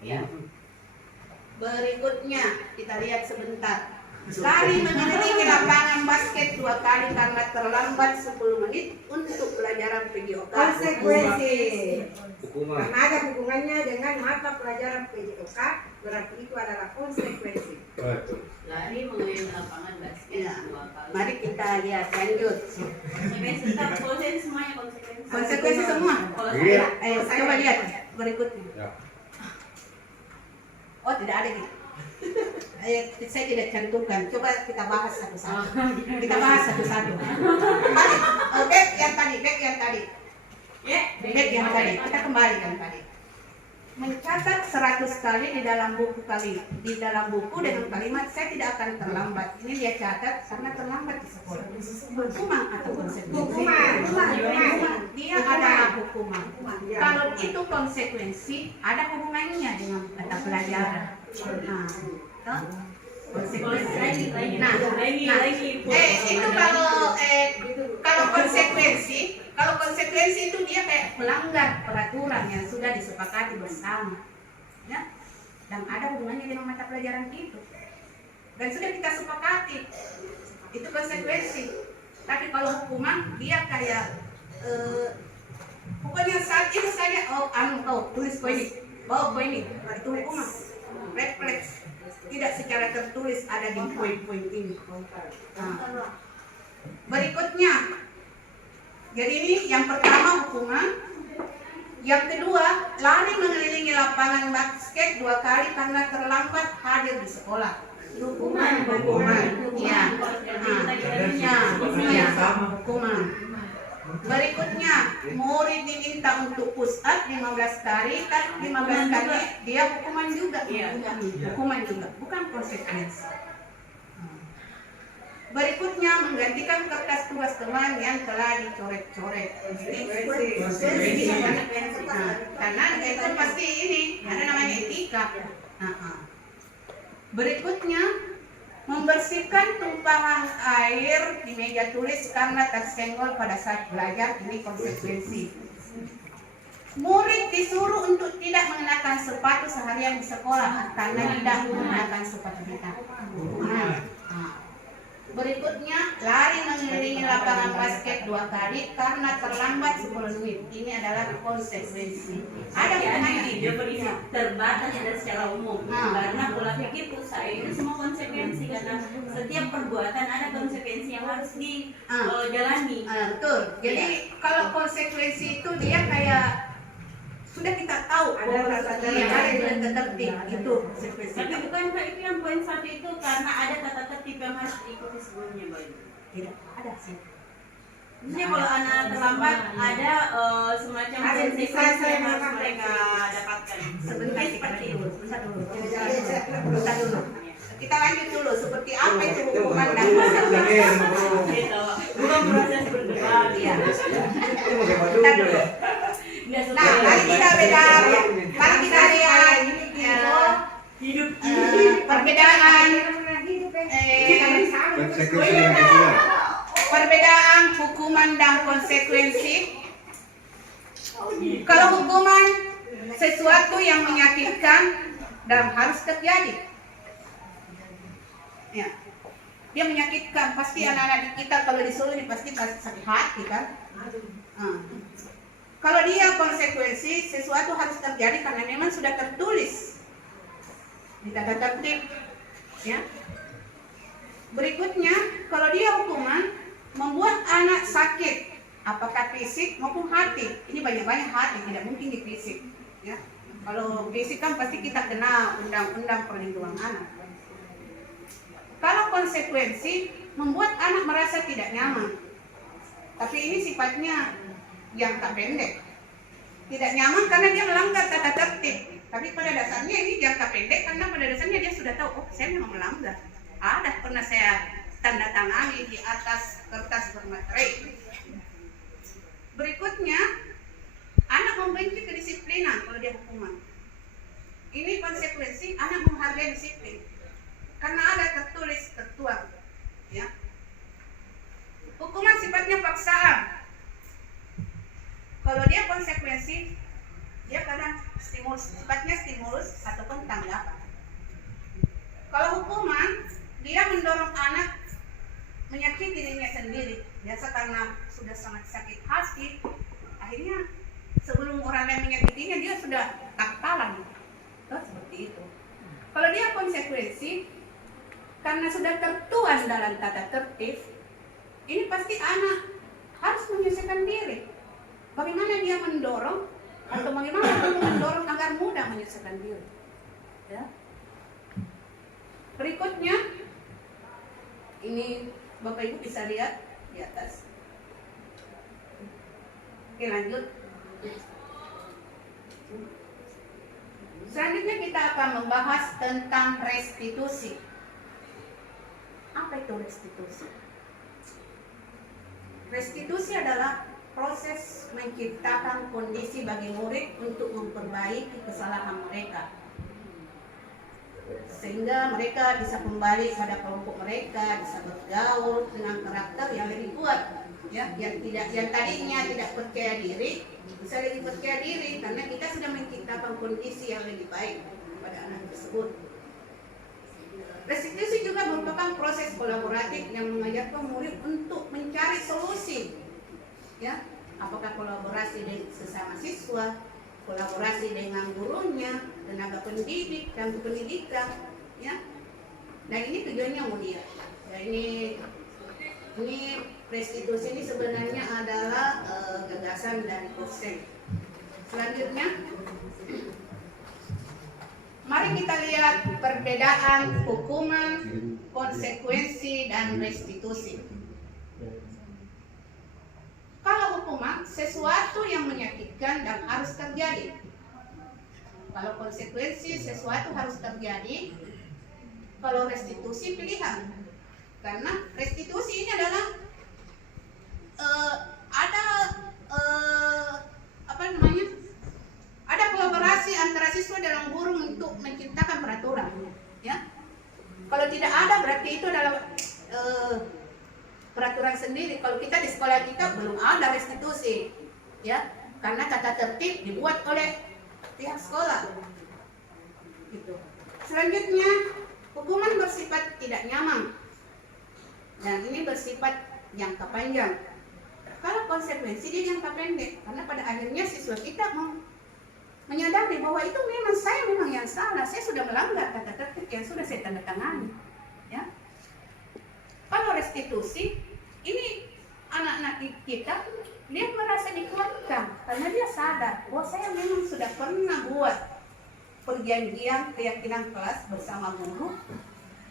Ya. Berikutnya kita lihat sebentar. Lari mengelilingi lapangan basket 2 kali karena terlambat 10 menit untuk pelajaran PJOK. Konsekuensi. Hukuman. Karena ada hubungannya dengan mata pelajaran PJOK, berarti itu adalah konsekuensi. Lari mengelilingi lapangan basket Ya. 2 kali. Mari kita lihat lanjut. Konsekuensi tetap konsekuensi semuanya konsekuensi. Konsekuensi semua. Kalau Iya. saya Saya coba lihat berikutnya. Ya. Oh, tidak ada nih. Saya tidak cantumkan. Coba kita bahas satu-satu. Kita bahas satu-satu. Balik. Back yang tadi. ya, Back yang tadi. Kita kembalikan tadi. Mencatat 100 kali di dalam buku dengan kalimat saya tidak akan terlambat. Ini dia catat karena terlambat di sekolah. Hukuman atau konsekuensi? Hukuman. Dia adalah hukuman. Ya. Kalau itu konsekuensi, ada hubungannya dengan mata pelajaran. Nah, toh? Konsekuensi. lagi. Nah, itu kalau konsekuensi itu dia kayak melanggar peraturan yang sudah disepakati bersama, ya, dan ada hubungannya dengan mata pelajaran itu, dan sudah kita sepakati, itu konsekuensi. Tapi kalau hukuman dia kayak pokoknya saat itu saja, tulis poin ini, itu hukuman, refleks. Tidak secara tertulis ada di poin-poin ini. Nah, berikutnya, jadi ini yang pertama hukuman, yang kedua lari mengelilingi lapangan basket 2 kali karena terlambat hadir di sekolah. Hukuman. Ya, hukuman. Berikutnya, murid diminta untuk push up 15 kali, kan 15 kali dia hukuman juga. Hukuman juga, bukan konsekuensi. Berikutnya, menggantikan kertas tugas teman yang telah dicoret-coret. Karena itu pasti ini, ada namanya etika. Berikutnya, membersihkan tumpahan air di meja tulis karena tersenggol pada saat belajar, ini konsekuensi. Murid disuruh untuk tidak mengenakan sepatu seharian di sekolah karena tidak menggunakan sepatu hitam. Berikutnya, lari mengelilingi lapangan basket 2 kali karena terlambat 10 menit. Ini adalah konsekuensi. Ada hubungannya. dia berisi terbatas dan secara umum. Karena pola pikir pusat itu semua konsekuensi, karena setiap perbuatan ada konsekuensi yang harus dijalani. Betul. Jadi kalau konsekuensi itu dia kayak sudah kita tahu Ada tata tertib itu konsekuensi. Tapi bukankah itu yang poin 1 itu karena ada tata tertib yang harus diikuti sebelumnya, Boy? Tidak ada sih. Maksudnya kalau anak terlambat ada semacam Ada konsekuensi bisa saya yang harus makan. mereka dapatkan. Sebentar Seperti itu. Sebentar dulu. Kita lanjut dulu. Seperti apa itu hukuman dan Gitu. konsekuensi? Bukan proses berdebat. Iya. Itu bagaimana dulu Bentar dulu. ya? Nah, mari kita lihat Hidup perbedaan Konsekuensi yang kedua. perbedaan hukuman dan konsekuensi. Kalau hukuman sesuatu yang menyakitkan dan harus terjadi, ya, dia menyakitkan. Pasti anak-anak kita kalau disuruh ini pasti sakit hati kan. Kalau dia konsekuensi, sesuatu harus terjadi karena memang sudah tertulis di tata tertib, ya. Berikutnya, kalau dia hukuman membuat anak sakit, apakah fisik maupun hati. Ini banyak-banyak hati, tidak mungkin di fisik, ya. Kalau fisik kan pasti kita kenal undang-undang perlindungan anak. Kalau konsekuensi membuat anak merasa tidak nyaman, tapi ini sifatnya jangka pendek. Tidak nyaman karena dia melanggar tata tertib. Tapi pada dasarnya ini jangka pendek karena pada dasarnya dia sudah tahu, oh saya memang melanggar. Ada pernah saya tanda tangani di atas kertas bermaterai. Berikutnya, anak membenci kedisiplinan kalau dia hukuman. Ini konsekuensi anak menghargai disiplin karena ada tertulis tertuang, ya. Hukuman sifatnya paksaan. Kalau dia konsekuensi, dia kadang stimulus, sifatnya stimulus ataupun tanggapan. Kalau hukuman, dia mendorong anak menyakiti dirinya sendiri. Biasa karena sudah sangat sakit hati, akhirnya sebelum orang lain menyakitinya dia sudah taktalan. Seperti itu. Kalau dia konsekuensi, karena sudah tertuang dalam tata tertib, ini pasti anak harus menyelesaikan diri. Bagaimana dia mendorong atau bagaimana dia mendorong agar mudah menyelesaikan diri. Ya. Berikutnya, ini Bapak Ibu bisa lihat di atas. Oke, lanjut. Selanjutnya kita akan membahas tentang restitusi. Apa itu restitusi? Restitusi adalah proses menciptakan kondisi bagi murid untuk memperbaiki kesalahan mereka, sehingga mereka bisa kembali pada kelompok mereka, bisa bergaul dengan karakter yang lebih kuat, ya, yang tadinya tidak percaya diri bisa lebih percaya diri karena kita sudah menciptakan kondisi yang lebih baik pada anak tersebut. Restitusi juga merupakan proses kolaboratif yang mengajarkan murid untuk mencari solusi, ya, apakah kolaborasi dengan sesama siswa, kolaborasi dengan gurunya, tenaga pendidik dan pendidikan, ya. Nah ini tujuannya mulia. Ya, ini restitusi ini sebenarnya adalah gagasan dari dosen. Selanjutnya, mari kita lihat perbedaan hukuman, konsekuensi, dan restitusi. Kalau hukuman, sesuatu yang menyakitkan dan harus terjadi. Kalau konsekuensi, sesuatu harus terjadi. Kalau restitusi, pilihan. Karena restitusi ini adalah ada kolaborasi antara siswa dan guru untuk menciptakan peraturan, ya. Kalau tidak ada berarti itu adalah peraturan sendiri. Kalau kita di sekolah kita belum ada restitusi, ya, karena tata tertib dibuat oleh pihak sekolah, gitu. Selanjutnya, hukuman bersifat tidak nyaman dan ini bersifat jangka panjang. Kalau konsekuensi dia jangka pendek, karena pada akhirnya siswa kita menyadari bahwa itu memang yang salah, saya sudah melanggar tata tertib yang sudah saya tanda tangani, ya. Kalau restitusi, ini anak-anak kita dia merasa dikuatkan karena dia sadar bahwa saya memang sudah pernah buat perjanjian keyakinan kelas bersama guru,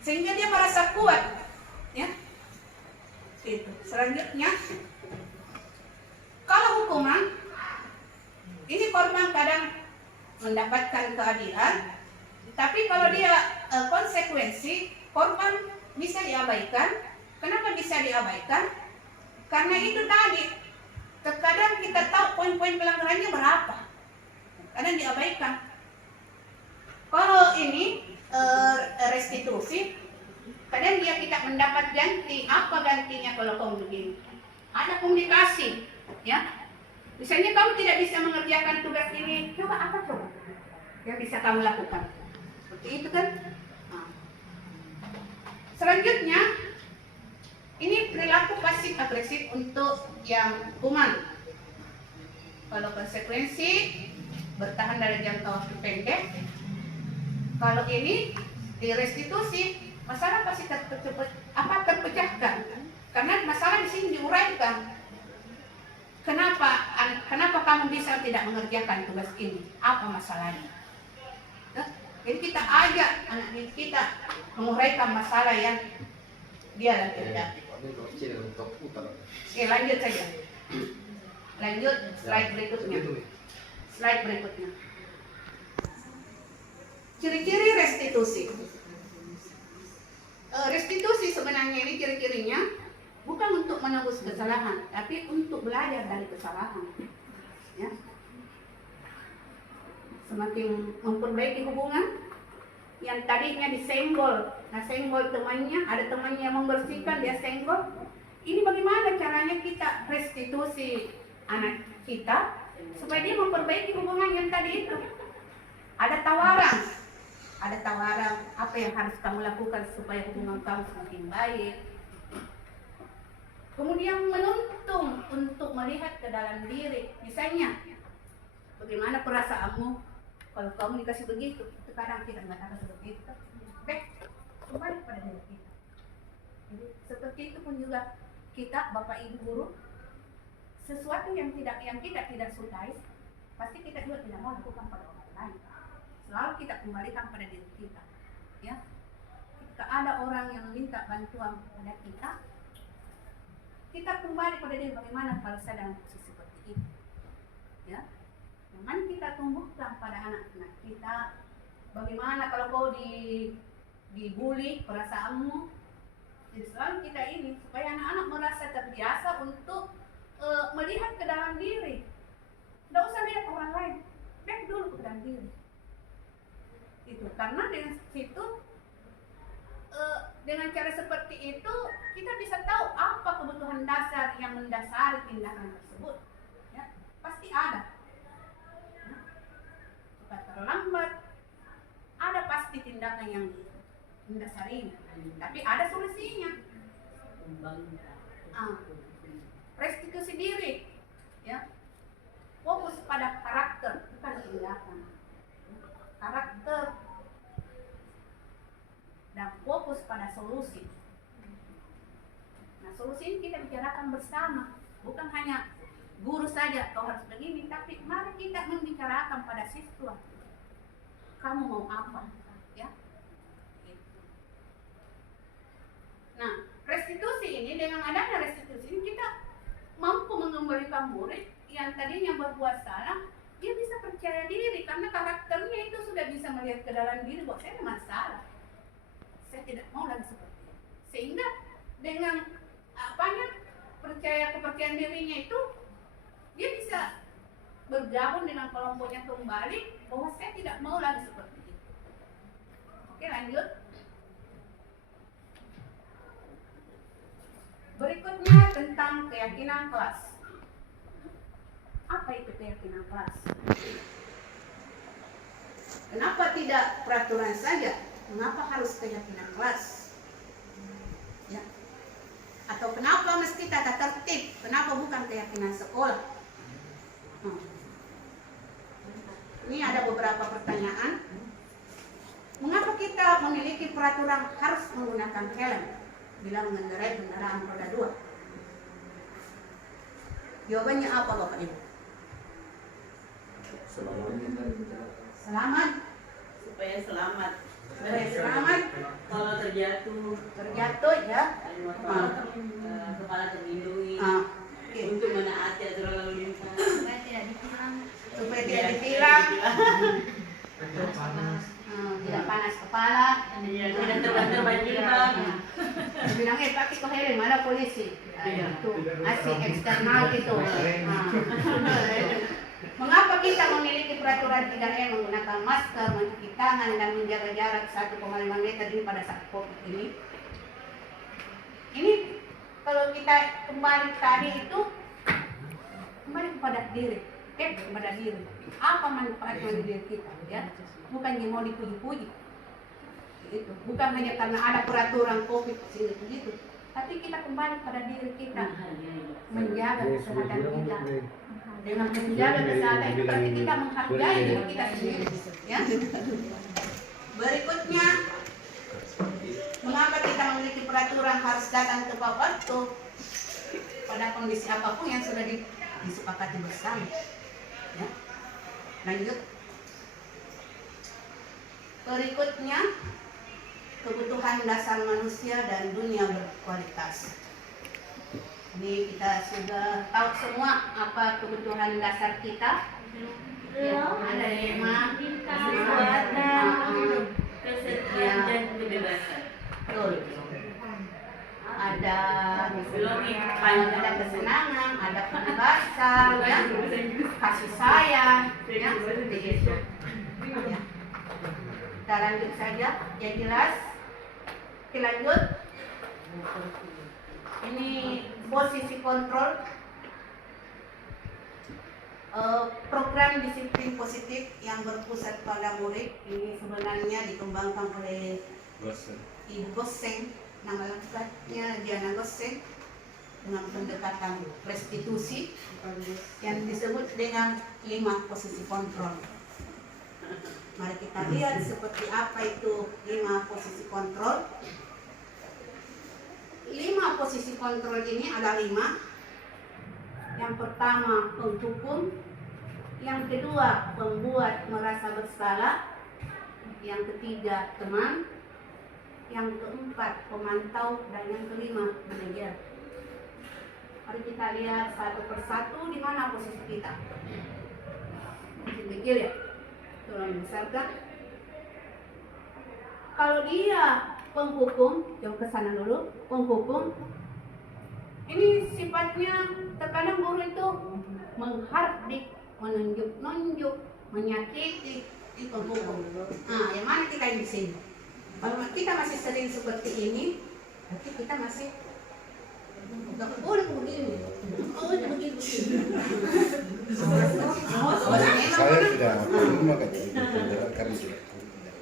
sehingga dia merasa kuat, ya. Itu. Selanjutnya, kalau hukuman, ini korban kadang mendapatkan keadilan, tapi kalau dia konsekuensi, korban bisa diabaikan. Kenapa bisa diabaikan? Karena itu tadi, terkadang kita tahu poin-poin pelanggarannya berapa, kadang diabaikan. Kalau ini restitusi, kadang dia kita mendapat ganti. Apa gantinya kalau kamu begini? Ada komunikasi, ya. Misalnya kamu tidak bisa mengerjakan tugas ini, coba apa coba yang bisa kamu lakukan? Seperti itu kan? Nah. Selanjutnya, ini perilaku pasif agresif untuk yang hukuman. Kalau konsekuensi bertahan dalam jangka waktu pendek. Kalau ini di restitusi, masalah pasti terpecahkan. Karena masalah di sini diuraikan. Kenapa kamu bisa tidak mengerjakan tugas ini? Apa masalahnya? Jadi kita ajak anak didik kita menguraikan masalah yang dia lagi hadapi. Oke, lanjut saja. Lanjut slide berikutnya. Slide berikutnya. Ciri-ciri restitusi. Restitusi sebenarnya ini ciri-cirinya bukan untuk menebus kesalahan, tapi untuk belajar dari kesalahan. Ya. Semakin memperbaiki hubungan yang tadinya disenggol, nah senggol temannya, ada temannya yang membersihkan, dia senggol. Ini bagaimana caranya kita restitusi anak kita supaya dia memperbaiki hubungan yang tadi itu. Ada tawaran apa yang harus kamu lakukan supaya hubungan kamu semakin baik. Kemudian menuntun untuk melihat ke dalam diri, misalnya bagaimana perasaanmu kalau kamu dikasih begitu. Kadang kita nggak tahu seperti itu. Kembali pada diri kita. Jadi seperti itu pun juga kita, Bapak Ibu guru, sesuatu yang kita tidak sukai, pasti kita juga tidak mau lakukan pada orang lain. Selalu kita kembalikan pada diri kita. Ya, ketika ada orang yang minta bantuan pada kita kembali pada diri bagaimana kalau saya dalam posisi seperti itu. Ya, bagaimana kita tumbuhkan pada anak-anak kita. Bagaimana kalau kau dibully perasaanmu. Jadi selalu kita ini supaya anak-anak merasa terbiasa untuk melihat ke dalam diri. Tidak usah lihat orang lain, lihat dulu ke dalam diri. Itu karena dengan situ, dengan cara seperti itu kita bisa tahu apa kebutuhan dasar yang mendasari tindakan tersebut. Ya, pasti ada. Suka terlambat. Ada pasti tindakan yang mendasarinya, tapi ada solusinya. Restitusi diri, ya. Fokus pada karakter, bukan tindakan. Karakter dan fokus pada solusi. Nah, solusi ini kita bicarakan bersama, bukan hanya guru saja kau harus begini, tapi mari kita membicarakan pada siswa. Kamu mau apa? Ya. Nah, restitusi ini, dengan adanya restitusi ini kita mampu mengembalikan murid yang tadinya berbuat salah, dia bisa percaya diri karena karakternya itu sudah bisa melihat ke dalam diri bahwa saya ada masalah. Saya tidak mau lagi seperti itu. Sehingga dengan kepercayaan dirinya itu, dia bisa bergabung dengan kelompoknya kembali bahwa saya tidak mau lagi seperti itu. Oke, lanjut. Berikutnya tentang keyakinan kelas. Apa itu keyakinan kelas? Kenapa tidak peraturan saja? Mengapa harus keyakinan kelas? Ya. Atau kenapa mesti tata tertib? Kenapa bukan keyakinan sekolah? Ini ada beberapa pertanyaan. Mengapa kita memiliki peraturan harus menggunakan helm bila mengendarai kendaraan roda 2? Jawabannya apa, Bapak Ibu? Selamat. Supaya selamat. Supaya selamat. Kalau terjatuh Ya. Kepala terlindungi. Okay. Untuk menaati aturan lalu lintas. Supaya tidak ditilang. Tidak panas kepala. Iya, tidak terbantar banjir, Bang. Bilangnya pakai ke helm, ada polisi. Itu asik eksternal itu. Mengapa kita memiliki peraturan 3M menggunakan masker, mencuci tangan, dan menjaga jarak 1,5 meter ini pada saat COVID ini? Ini kalau kita kembali tadi itu kembali kepada diri, kepada diri. Apa manfaatnya di diri kita? Ya, bukan yang mau dipuji-puji. Itu bukan hanya karena ada peraturan COVID sini begitu, tapi kita kembali pada diri kita, menjaga kesehatan kita. Dengan menjaga kesehatan itu berarti kita menghargai diri kita sendiri. Ya. Berikutnya, mengapa kita memiliki peraturan harus datang tepat waktu pada kondisi apapun yang sudah disepakati bersama. Ya. Lanjut. Berikutnya, kebutuhan dasar manusia dan dunia berkualitas. Ini kita sudah tahu semua apa kebutuhan dasar kita. Ada 5 Kekuatan, kesetiaan dan kebebasan. betul. Ada ada kesenangan, ada kebebasan, ya, kasih sayang, ya, seperti itu. Ya. Kita lanjut saja, yang jelas. Kita lanjut. Ini posisi kontrol. Program disiplin positif yang berpusat pada murid ini sebenarnya dikembangkan oleh Ibu Goseng, nama lengkapnya Diana Goseng, dengan pendekatan restitusi yang disebut dengan 5 posisi kontrol. Mari kita lihat seperti apa itu 5 posisi kontrol. 5 posisi kontrol ini ada 5. Yang pertama penghukum, yang kedua pembuat merasa bersalah, yang ketiga teman, yang keempat pemantau, dan yang kelima manajer. Mari kita lihat satu persatu di mana posisi kita. Kecil ya, tolong besarkan. Kalau dia penghukum, jauh ke sana dulu. Penghukum ini sifatnya terkadang guru itu menghardik, menunjuk-nunjuk, menyakiti, itu penghukum. Nah, yang mana kita di sini? Kalau kita masih sering seperti ini, berarti kita masih nggak boleh begini. Oh, begini. Saya tidak rumah karena tidak.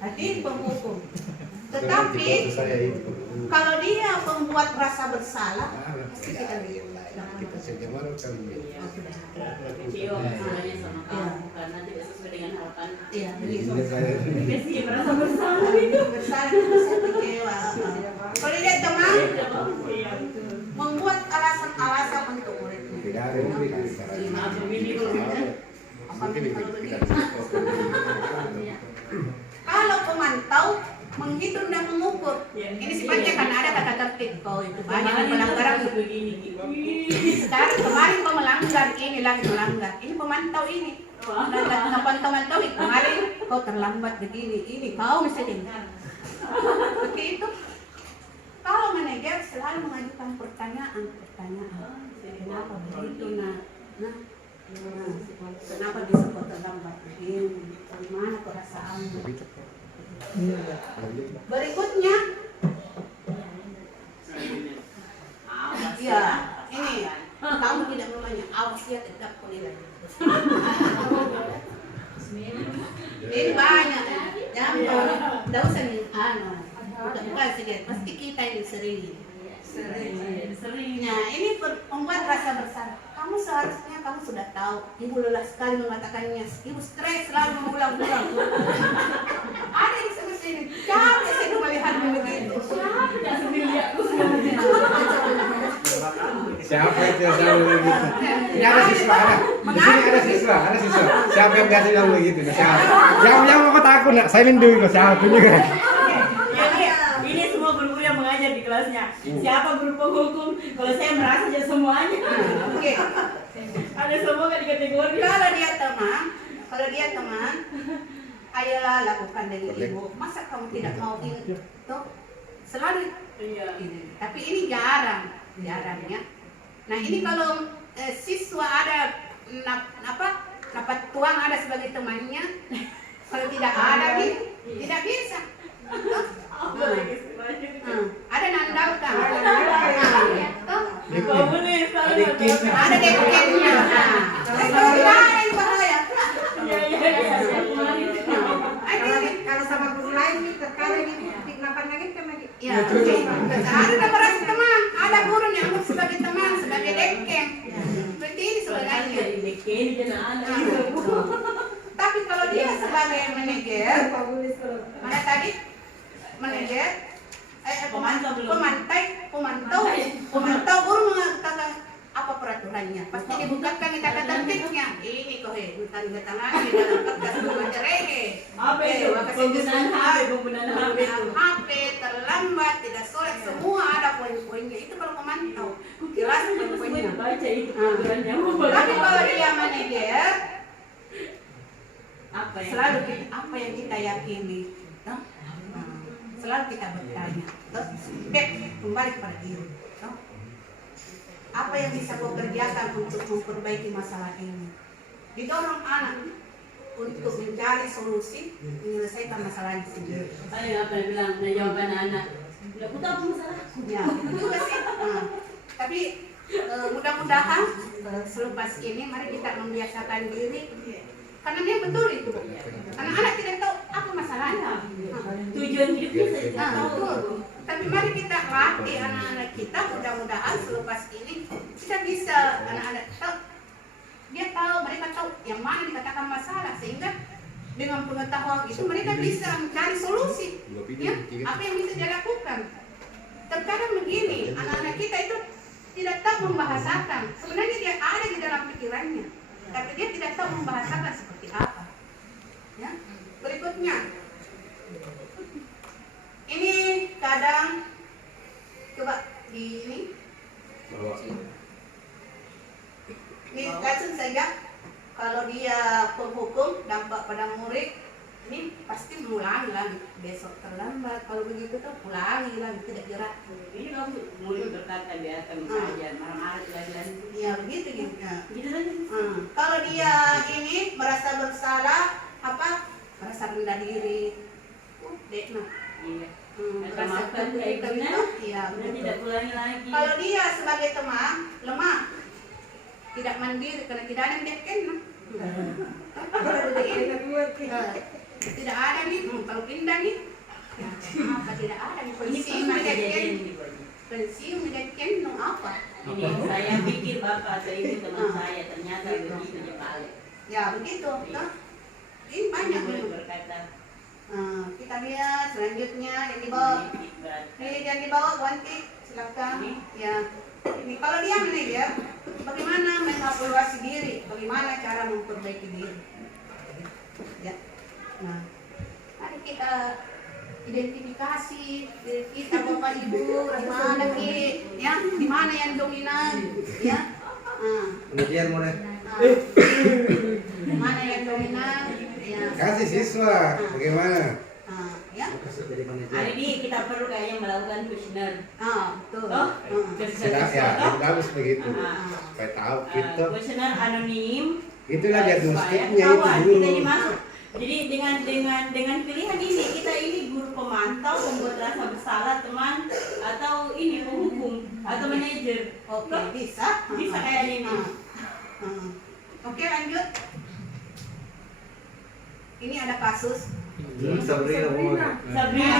Berarti penghukum. Tetapi kalau dia membuat rasa bersalah, pasti kita lihat. Kita saja baru kan. Kecewa sebenarnya sama kamu karena tidak sesuai dengan harapan. Iya, begitu. Kasih merasa bersalah itu. Bersalah itu saya kecewa. Kalau dia teman, membuat alasan-alasan untuk muridnya. Tidak ada yang Kalau pemantau menghitung dan mengukur, ini sifatnya karena ada kata tertib. Kau itu banyak pelanggaran begini. sekarang. Kemarin kau melanggar, ini lagi melanggar. Ini pemantau ini. Dan pemantau itu kemarin kau terlambat begini, ini kau mesti dengar. Seperti itu. Kalau manajer selalu mengajukan pertanyaan. Kenapa begitu kenapa bisa kau terlambat begini? Bagaimana perasaanmu? Berikutnya, ya ini kamu tidak namanya awas dia tetap penilai. Ini banyak, jangan tidak usah nih, bukan sedikit, pasti kita ini sering. Nah, ini membuat rasa bersalah. Kamu seharusnya kamu sudah tahu. Ibu lelah sekali mengatakannya. Ibu stres selalu mengulang-ulang. Ada yang seperti ini. Capek saya melihat begitu. Siapa itu yang selalu begitu? Ini ada siswa, ada. Di sini ada siswa. Siapa yang biasa yang begitu? Siapa? Yang mau takut nak? Saya lindungi siapa juga. Ini semua guru-guru yang mengajar di kelasnya. Siapa guru penghukum? Kalau saya merasa aja semuanya. Oke. Ada semua kan di kategori. Kalau dia teman, ayolah lakukan dari ibu. Masa kamu tidak mau ini? Tuh, selalu. Iya. Ini. Tapi ini jarang ya. Nah ini kalau siswa ada dapat tuang ada sebagai temannya, kalau tidak ada tidak bisa. Ada nandalkan. Ada deketnya. Lain bahaya. Kalau sama guru lain nih terkadang ini kenapa lagi sama dia? Ya, ada merasa teman, ada guru yang anggap sebagai teman, sebagai dekeng. Seperti ini sebenarnya. Tapi kalau dia sebagai manajer, mana tadi? Manajer, pemantau guru mengatakan apa peraturannya? Pasti dibukakan kata tertibnya. Ini kok bukan lagi dalam kertas membaca rege. Apa itu? Penggunaan HP terlambat, tidak soleh, semua ada poin-poinnya. Itu kalau pemantau, jelas poin-poinnya. Baca itu peraturannya. Tapi kalau dia manajer, selalu apa yang kita yakini, toh? Selalu kita bertanya, toh? Kembali kepada diri, toh? Apa yang bisa kau kerjakan untuk memperbaiki masalah ini? Didorong anak untuk mencari solusi menyelesaikan masalahnya sendiri. Ayo apa yang bilang, jawaban anak. Udah aku tahu masalahku. Ya, itu juga sih. Tapi mudah-mudahan selepas ini mari kita membiasakan diri, karena dia betul itu. Anak-anak tidak tahu apa masalahnya. Tujuan hidupnya saya tidak tahu. Betul. Tapi mari kita latih anak-anak kita, mudah-mudahan selepas ini kita bisa anak-anak tahu. Dia tahu, mereka tahu yang mana dikatakan masalah, sehingga dengan pengetahuan itu mereka bisa mencari solusi. Ya, apa yang bisa dia lakukan? Terkadang begini, anak-anak kita itu tidak tahu membahasakan. Sebenarnya dia ada di dalam pikirannya, tapi dia tidak tahu membahasakan seperti apa. Ya, berikutnya, ini kadang coba di ini. Ini langsung saja, kalau dia penghukum dampak pada murid, ini pasti mengulangi lagi, besok terlambat, kalau begitu tuh ulangi lagi, tidak gerak. Ini kamu murid berkata di atas mengajar, marah-marah lagi. Ya begitu gitu. Gitu saja. Kalau dia ini merasa bersalah, merasa rendah diri, dekna. Iya. Merasa Maafkan kayak gini, iya, udah tidak ulangi lagi. kalau dia sebagai teman lemah, tidak mandiri karena tidak ada yang dia kenal. Tidak ada nih, kalau pindah nih, apa tidak ada nih, Ini pensiun pernah dia kejadian kenal, di Bali. pensiun dia kenal apa? Ini saya pikir bapak atau ibu teman saya ternyata begitu dia balik. Ya begitu, toh. Ini banyak Murid nih. berkata. Kita lihat selanjutnya yang dibawa. Yang dibawa Wanti, silakan. Ya. Ini kalau dia manajer, bagaimana mengevaluasi diri, bagaimana cara memperbaiki diri. Ya. Nah, mari kita identifikasi diri kita Bapak Ibu, di mana Ki, ya, di mana yang dominan, ya. Kemudian mulai Mana yang dominan, ya. kasih siswa bagaimana? Ya. Jadi manajer. Hari ini kita perlu kayaknya melakukan kuesioner. Betul. Toh? Sudah ya, itu bagus begitu. Supaya tahu kita. Kuesioner anonim. Itulah supaya diagnostiknya ketahuan itu dulu. kita ini masuk. Jadi dengan pilihan ini kita ini guru pemantau, membuat rasa bersalah teman, atau ini penghukum atau manajer. Oke, bisa. Bisa kayak ini. Oke, lanjut. Ini ada kasus. Sabrina mau. Sabrina,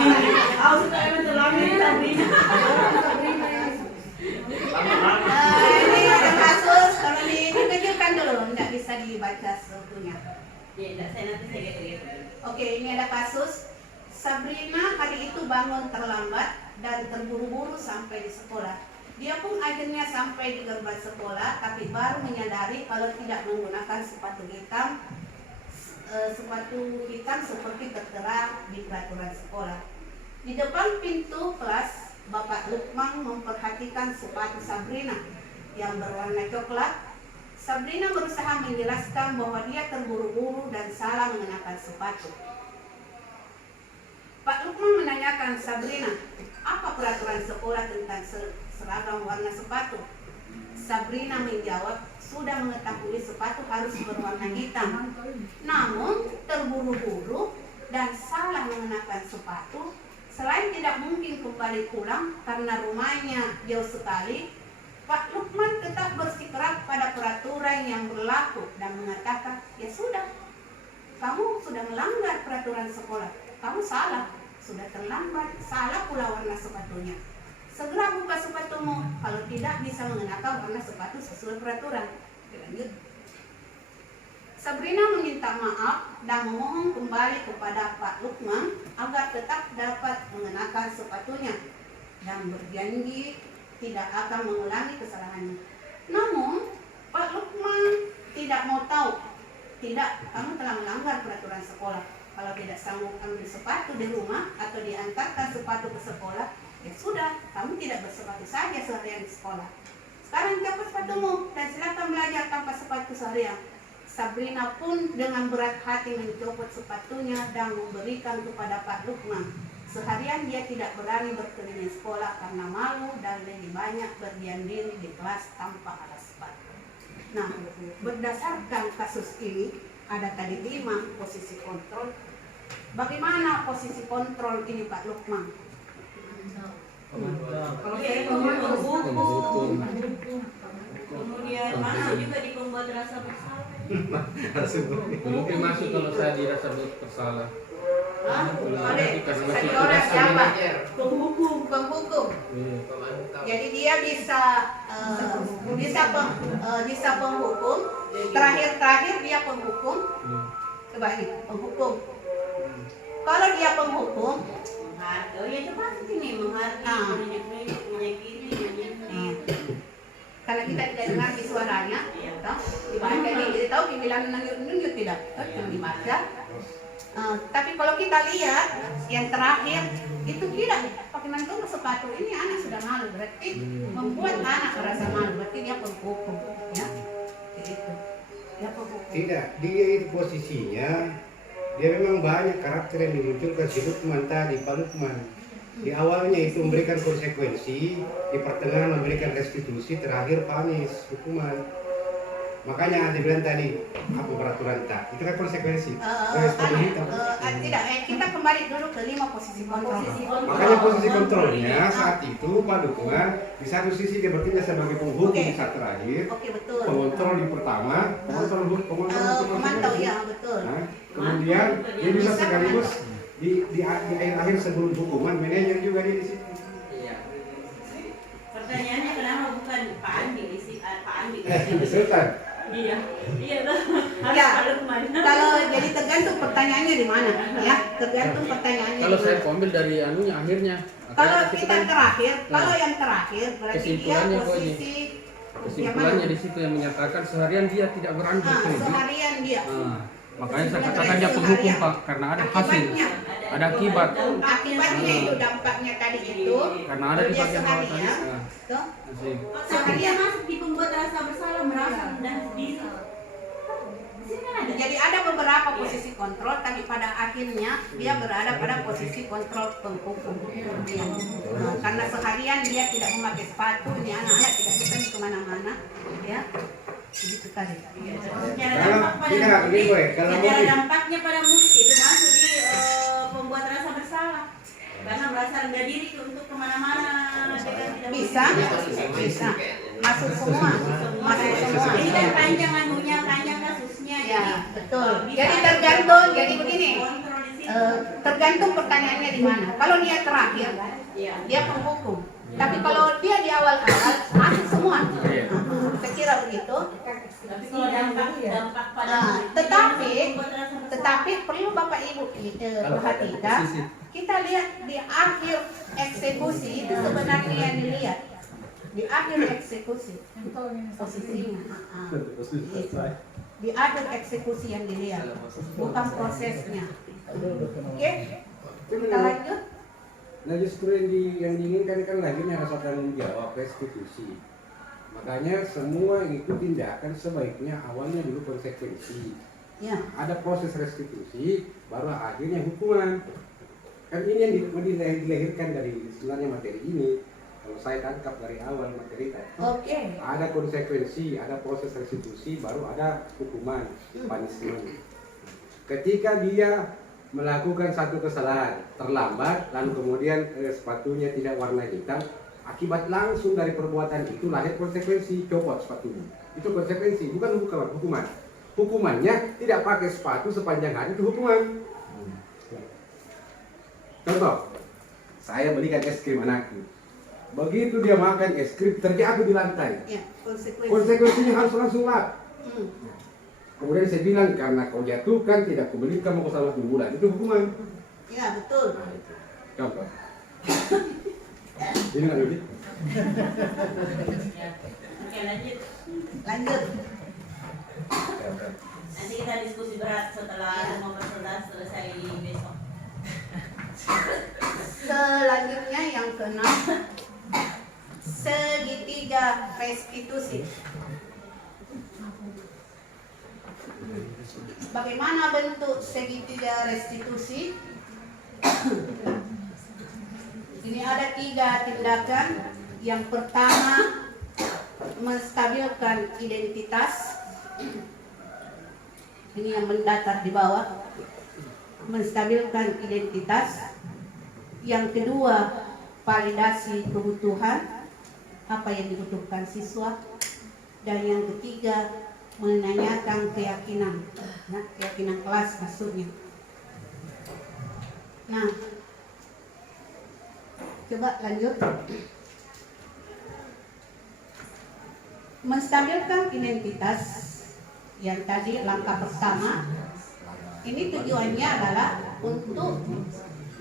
aku suka emang terlalu Sabrina. Ini ada kasus. Kalau dikecilkan dulu, tidak bisa dibaca seutuhnya. Ya, saya nanti saya lihat. Oke, ini ada kasus. Sabrina hari itu bangun terlambat dan terburu-buru sampai di sekolah. Dia pun akhirnya sampai di gerbang sekolah, tapi baru menyadari kalau tidak menggunakan sepatu hitam seperti tertera di peraturan sekolah. Di depan pintu kelas, Bapak Lukman memperhatikan sepatu Sabrina yang berwarna coklat. Sabrina berusaha menjelaskan bahwa dia terburu-buru dan salah mengenakan sepatu. Pak Lukman menanyakan Sabrina, apa peraturan sekolah tentang seragam warna sepatu? Sabrina menjawab, sudah mengetahui sepatu harus berwarna hitam. Namun terburu-buru dan salah mengenakan sepatu, selain tidak mungkin kembali pulang karena rumahnya jauh sekali, Pak Lukman tetap bersikeras pada peraturan yang berlaku dan mengatakan, ya sudah, kamu sudah melanggar peraturan sekolah, kamu salah, sudah terlambat, salah pula warna sepatunya. Segera buka sepatumu, kalau tidak bisa mengenakan warna sepatu sesuai peraturan. Lanjut. Sabrina meminta maaf dan memohon kembali kepada Pak Lukman agar tetap dapat mengenakan sepatunya dan berjanji tidak akan mengulangi kesalahannya. Namun Pak Lukman tidak mau tahu. Tidak, kamu telah melanggar peraturan sekolah. Kalau tidak sanggup ambil sepatu di rumah atau diantarkan sepatu ke sekolah, ya sudah, kamu tidak bersepatu saja seharian di sekolah. Sekarang copot sepatumu dan silakan belajar tanpa sepatu seharian. Sabrina pun dengan berat hati mencopot sepatunya dan memberikan kepada Pak Lukman. Seharian dia tidak berani berkeliling sekolah karena malu dan lebih banyak berdiam diri di kelas tanpa alas sepatu. Nah, berdasarkan kasus ini ada tadi 5 posisi kontrol. Bagaimana posisi kontrol ini Pak Lukman? Kalau saya penghukum, kemudian masuk juga di pembuat rasa bersalah. Mungkin masuk kalau saya dirasa bersalah. Siapa? Penghukum. Jadi dia bisa penghukum. Terakhir dia penghukum. Coba ini penghukum. Kalau dia penghukum, Ya coba sini menghargai, menyakiti. kalau kita tidak dengar di suaranya, dibaca jadi tahu pimpinan nunjuk tidak, cuma dibaca. Tapi kalau kita lihat yang terakhir itu tidak pakai nantung sepatu ini anak sudah malu, berarti membuat anak merasa malu, berarti dia penghukum, ya. Itu. Dia penghukum. Tidak, dia itu posisinya dia memang banyak karakter yang dimunculkan si Lukman tadi, Pak Lukman. Di awalnya itu memberikan konsekuensi, di pertengahan memberikan restitusi, terakhir panis, hukuman. Makanya dibilang tadi, apa peraturan tak? Itu kan konsekuensi. Tidak, kita kembali dulu ke 5 posisi kontrol. Makanya posisi kontrolnya saat itu Pak Lukman di satu sisi dia bertindak sebagai penghukum di saat terakhir, Oke, betul. pengontrol di pertama, Pemantau, ya betul. Nah, kemudian dia bisa sekaligus di akhir-akhir sebelum hukuman manajer juga dia di situ. Pertanyaannya kenapa bukan Pak Andi di sini? Pak Andi. Sultan. Iya, harus Ya, Pak Lukman. kalau jadi tergantung pertanyaannya di mana, ya tergantung pertanyaannya. Kalau di saya mana. ambil dari anunya akhirnya. Kalau Akhirnya kita terakhir, kalau yang terakhir berarti dia Kesimpulannya kok ini? posisi kesimpulannya di situ yang menyatakan seharian dia tidak berani berkeliling. seharian dia. Makanya saya katakan dia penghukum Pak, karena ada hasil, ada akibat. Akibatnya itu dampaknya tadi itu. Karena ada di dia bagian bawah tadi. seharian, Nah, tuh, asik. Tapi dia masuk di pembuat rasa bersalah, merasa rendah diri. Di sini kan ada. Jadi ada beberapa posisi kontrol, tapi pada akhirnya dia berada pada posisi kontrol penghukum. Ya. Nah, karena seharian dia tidak memakai sepatu, ini anak-anak tidak bisa kemana-mana, ya. Begitu tadi. Secara dampaknya pada murid itu masuk di pembuat rasa bersalah. Karena merasa rendah diri untuk kemana-mana. Bisa, masuk semua, masuk semua. Ini kan panjang anunya, panjang kasusnya. Ya, betul. Bisa Jadi tergantung, ada jadi begini. kontrol di situ. Tergantung pertanyaannya di mana. Kalau dia terakhir, Iya. dia penghukum. Tapi kalau dia di awal-awal masuk semua. Saya kira begitu. Tapi kalau dampak pada Tetapi perlu Bapak Ibu perhatikan. Kita lihat di akhir eksekusi itu sebenarnya yang dilihat. Di akhir eksekusi posisinya. Di akhir eksekusi yang dilihat, bukan prosesnya. Oke, kita lanjut. Nah justru yang diinginkan kan lagi rasa tanggung jawab restitusi. Makanya semua yang itu tindakan sebaiknya awalnya dulu konsekuensi. Ya. Ada proses restitusi, baru akhirnya hukuman. Kan ini yang dilahirkan dari sebenarnya materi ini. Kalau saya tangkap dari awal materi tadi. Oke. Ada konsekuensi, ada proses restitusi, baru ada hukuman, punishment. Ketika dia melakukan satu kesalahan, terlambat, lalu kemudian sepatunya tidak warna hitam, akibat langsung dari perbuatan itu lahir konsekuensi, copot sepatunya. Itu konsekuensi, bukan hukuman. Hukumannya tidak pakai sepatu sepanjang hari itu hukuman. Contoh, saya belikan es krim anakku. Begitu dia makan es krim, terjatuh di lantai. Ya, konsekuensi. Konsekuensinya harus langsung lap. Hmm. Kemudian saya bilang, karena kau jatuhkan, tidak kubeli kamu selama 2 bulan. Itu hukuman. Ya, betul. Nah, itu. Contoh. Ini nggak lebih? Oke, lanjut. Lanjut. Nanti kita diskusi berat setelah semua peserta selesai besok. Selanjutnya yang ke-6, segitiga restitusi. Bagaimana bentuk segitiga restitusi? Ini ada 3 tindakan. Yang pertama, menstabilkan identitas. Ini yang mendatar di bawah. Menstabilkan identitas. Yang kedua, validasi kebutuhan, apa yang dibutuhkan siswa. Dan yang ketiga, menanyakan keyakinan, nah, keyakinan kelas maksudnya. Nah, coba lanjut. Menstabilkan identitas yang tadi langkah pertama, ini tujuannya adalah untuk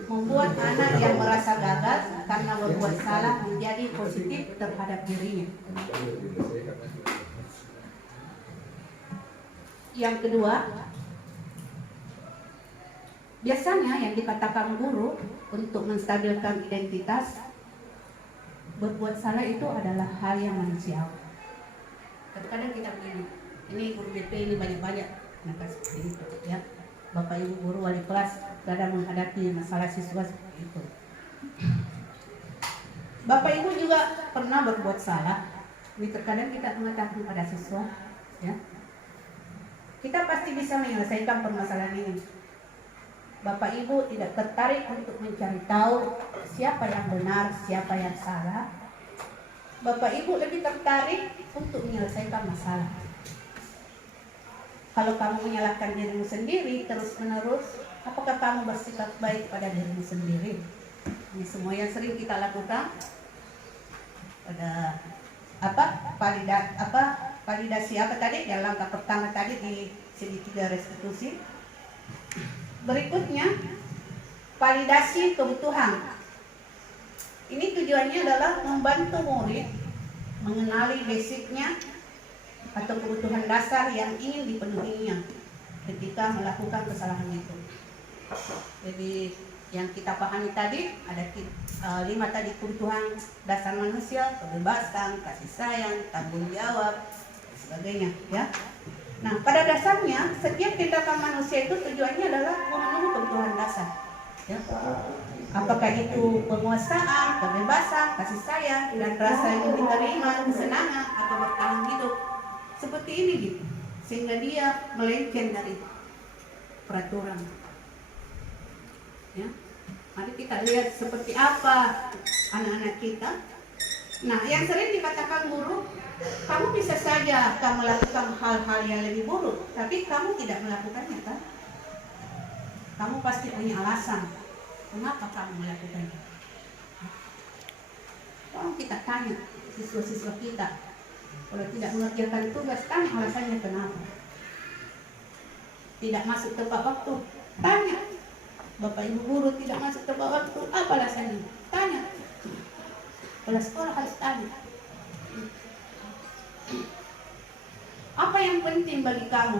membuat anak yang merasa gagal karena berbuat salah menjadi positif terhadap dirinya. Yang kedua, biasanya yang dikatakan guru untuk menstabilkan identitas, berbuat salah itu adalah hal yang manusiawi. Terkadang kita begini, ini guru BP ini banyak-banyak kenapa seperti itu ya. Bapak Ibu guru wali kelas kadang menghadapi masalah siswa seperti itu. Bapak Ibu juga pernah berbuat salah. Ini terkadang kita mengatakan pada siswa ya. Kita pasti bisa menyelesaikan permasalahan ini. Bapak Ibu tidak tertarik untuk mencari tahu siapa yang benar, siapa yang salah. Bapak Ibu lebih tertarik untuk menyelesaikan masalah. Kalau kamu menyalahkan dirimu sendiri terus-menerus, apakah kamu bersikap baik pada dirimu sendiri? Ini semua yang sering kita lakukan. Ada validasi apa tadi? Yang langkah pertama tadi di segitiga restitusi. Berikutnya, validasi kebutuhan. Ini tujuannya adalah membantu murid mengenali basicnya atau kebutuhan dasar yang ingin dipenuhinya ketika melakukan kesalahan itu. Jadi yang kita pahami tadi ada 5 tadi kebutuhan dasar manusia, kebebasan, kasih sayang, tanggung jawab, dan sebagainya ya. Nah, pada dasarnya setiap tindakan manusia itu tujuannya adalah memenuhi kebutuhan dasar. Ya. Apakah itu penguasaan, kebebasan, kasih sayang, dan rasa ingin diterima, kesenangan, atau bertahan hidup. Seperti ini gitu. Sehingga dia melenceng dari peraturan. Ya. Mari kita lihat seperti apa anak-anak kita. Nah, yang sering dikatakan guru, kamu bisa saja kamu melakukan hal-hal yang lebih buruk, tapi kamu tidak melakukannya kan? Kamu pasti punya alasan kenapa kamu melakukannya. Kalau kita tanya siswa-siswa kita, kalau tidak mengerjakan tugas, tanya alasannya kenapa. Tidak masuk tepat waktu, tanya. Bapak Ibu guru tidak masuk tepat waktu, apa alasannya? Tanya. Kepala sekolah harus tanya. Apa yang penting bagi kamu?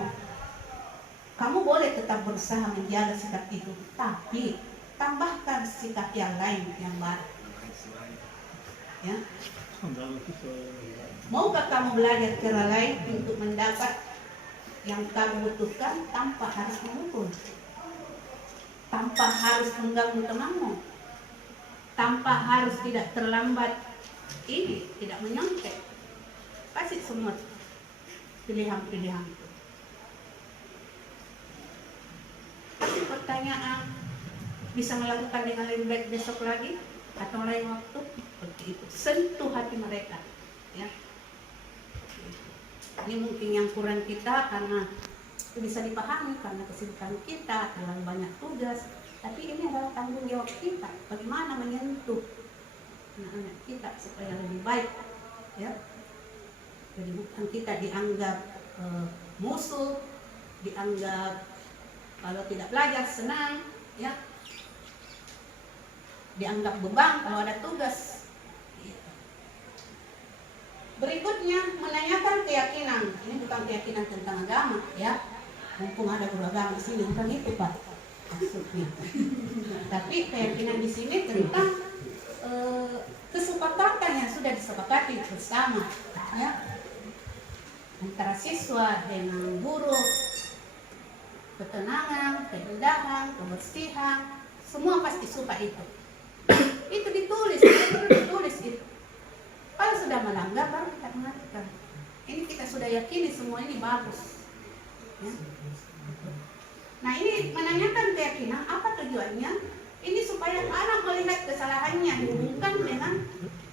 Kamu boleh tetap berusaha menjaga sikap itu, tapi tambahkan sikap yang lain yang baru. Ya. Maukah kamu belajar cara lain untuk mendapat yang kamu butuhkan tanpa harus memukul, tanpa harus mengganggu temanmu, tanpa harus tidak terlambat ini, tidak menyontek. Kasih semua pilihan-pilihan itu. Kasih pertanyaan, bisa melakukan dengan lebih baik besok lagi atau lain waktu, seperti itu. Sentuh hati mereka, ya. Ini mungkin yang kurang kita karena itu bisa dipahami karena kesibukan kita, terlalu banyak tugas. Tapi ini adalah tanggung jawab kita, bagaimana menyentuh anak-anak kita supaya lebih baik, ya. Jadi bukan kita dianggap musuh, dianggap kalau tidak belajar senang, ya, dianggap beban kalau ada tugas. Berikutnya, menanyakan keyakinan. Ini bukan keyakinan tentang agama, ya. Mumpung ada guru agama di sini, bukan itu Pak maksudnya. Tapi keyakinan di sini tentang kesepakatan yang sudah disepakati bersama, ya, antara siswa dengan guru ketenangan, keindahan, kebersihan, semua pasti suka itu. Itu ditulis, ditulis itu. Kalau sudah melanggar baru kita ingatkan. Ini kita sudah yakini semua ini bagus. Ya. Nah ini menanyakan keyakinan, apa tujuannya? Ini supaya anak melihat kesalahannya dihubungkan dengan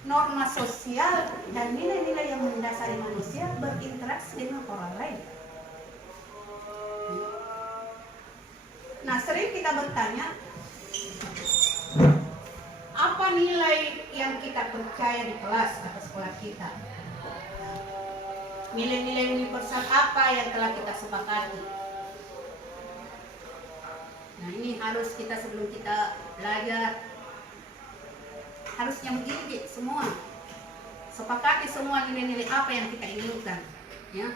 norma sosial dan nilai-nilai yang mendasari manusia berinteraksi dengan orang lain. Nah sering kita bertanya, apa nilai yang kita percaya di kelas atau sekolah kita? Nilai-nilai universal apa yang telah kita sepakati? Nah ini harus kita sebelum kita belajar harusnya mendidik semua, sepakati semua nilai-nilai apa yang kita inginkan, ya.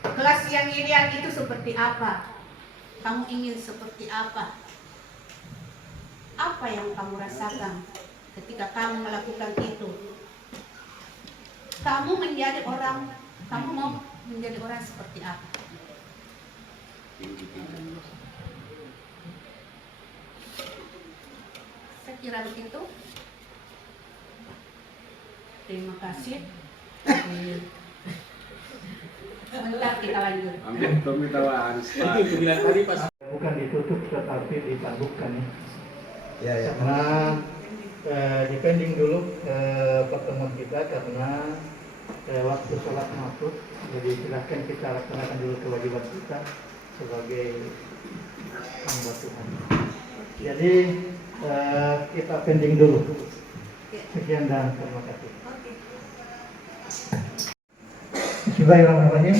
Kelas yang ideal itu seperti apa? Kamu ingin seperti apa? Apa yang kamu rasakan ketika kamu melakukan itu? Kamu mau menjadi orang seperti apa? Saya kira begitu. Terima kasih. Sebentar kita lanjut. Ambil pemberitahuan. Bukan ditutup tetapi ditabukkan. Ya, ya. Karena depending dulu pertemuan kita karena waktu sholat maghrib. Jadi silahkan kita laksanakan dulu kewajiban kita sebagai hamba Tuhan. Jadi kita pending dulu. Sekian dan terima kasih. Bismillahirrahmanirrahim.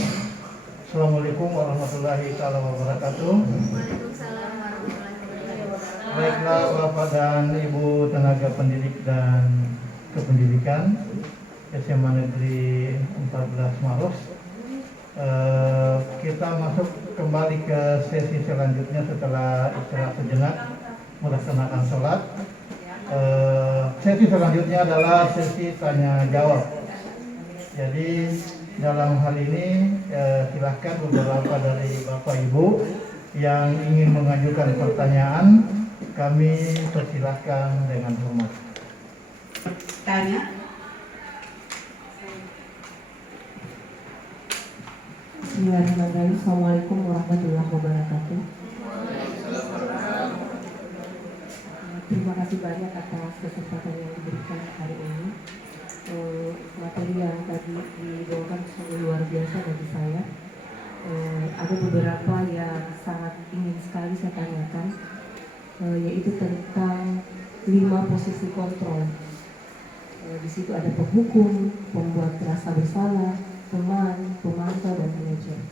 Assalamualaikum warahmatullahi wabarakatuh. Waalaikumsalam warahmatullahi wabarakatuh. Baiklah Bapak dan Ibu tenaga pendidik dan kependidikan SMA Negeri 14 Maros. Kita masuk kembali ke sesi selanjutnya setelah istirahat sejenak melaksanakan sholat. Sesi selanjutnya adalah sesi tanya jawab. Jadi dalam hal ini silahkan beberapa dari Bapak Ibu yang ingin mengajukan pertanyaan, kami persilahkan dengan hormat. Tanya. Bismillahirrahmanirrahim. Assalamualaikum warahmatullahi wabarakatuh. Terima kasih banyak atas kesempatan yang diberikan hari ini. Materi yang tadi dibawakan sungguh luar biasa bagi saya. Ada beberapa yang sangat ingin sekali saya tanyakan, yaitu tentang 5 posisi kontrol. Di situ ada penghukum, pembuat rasa bersalah, teman, pemantau, dan manajer.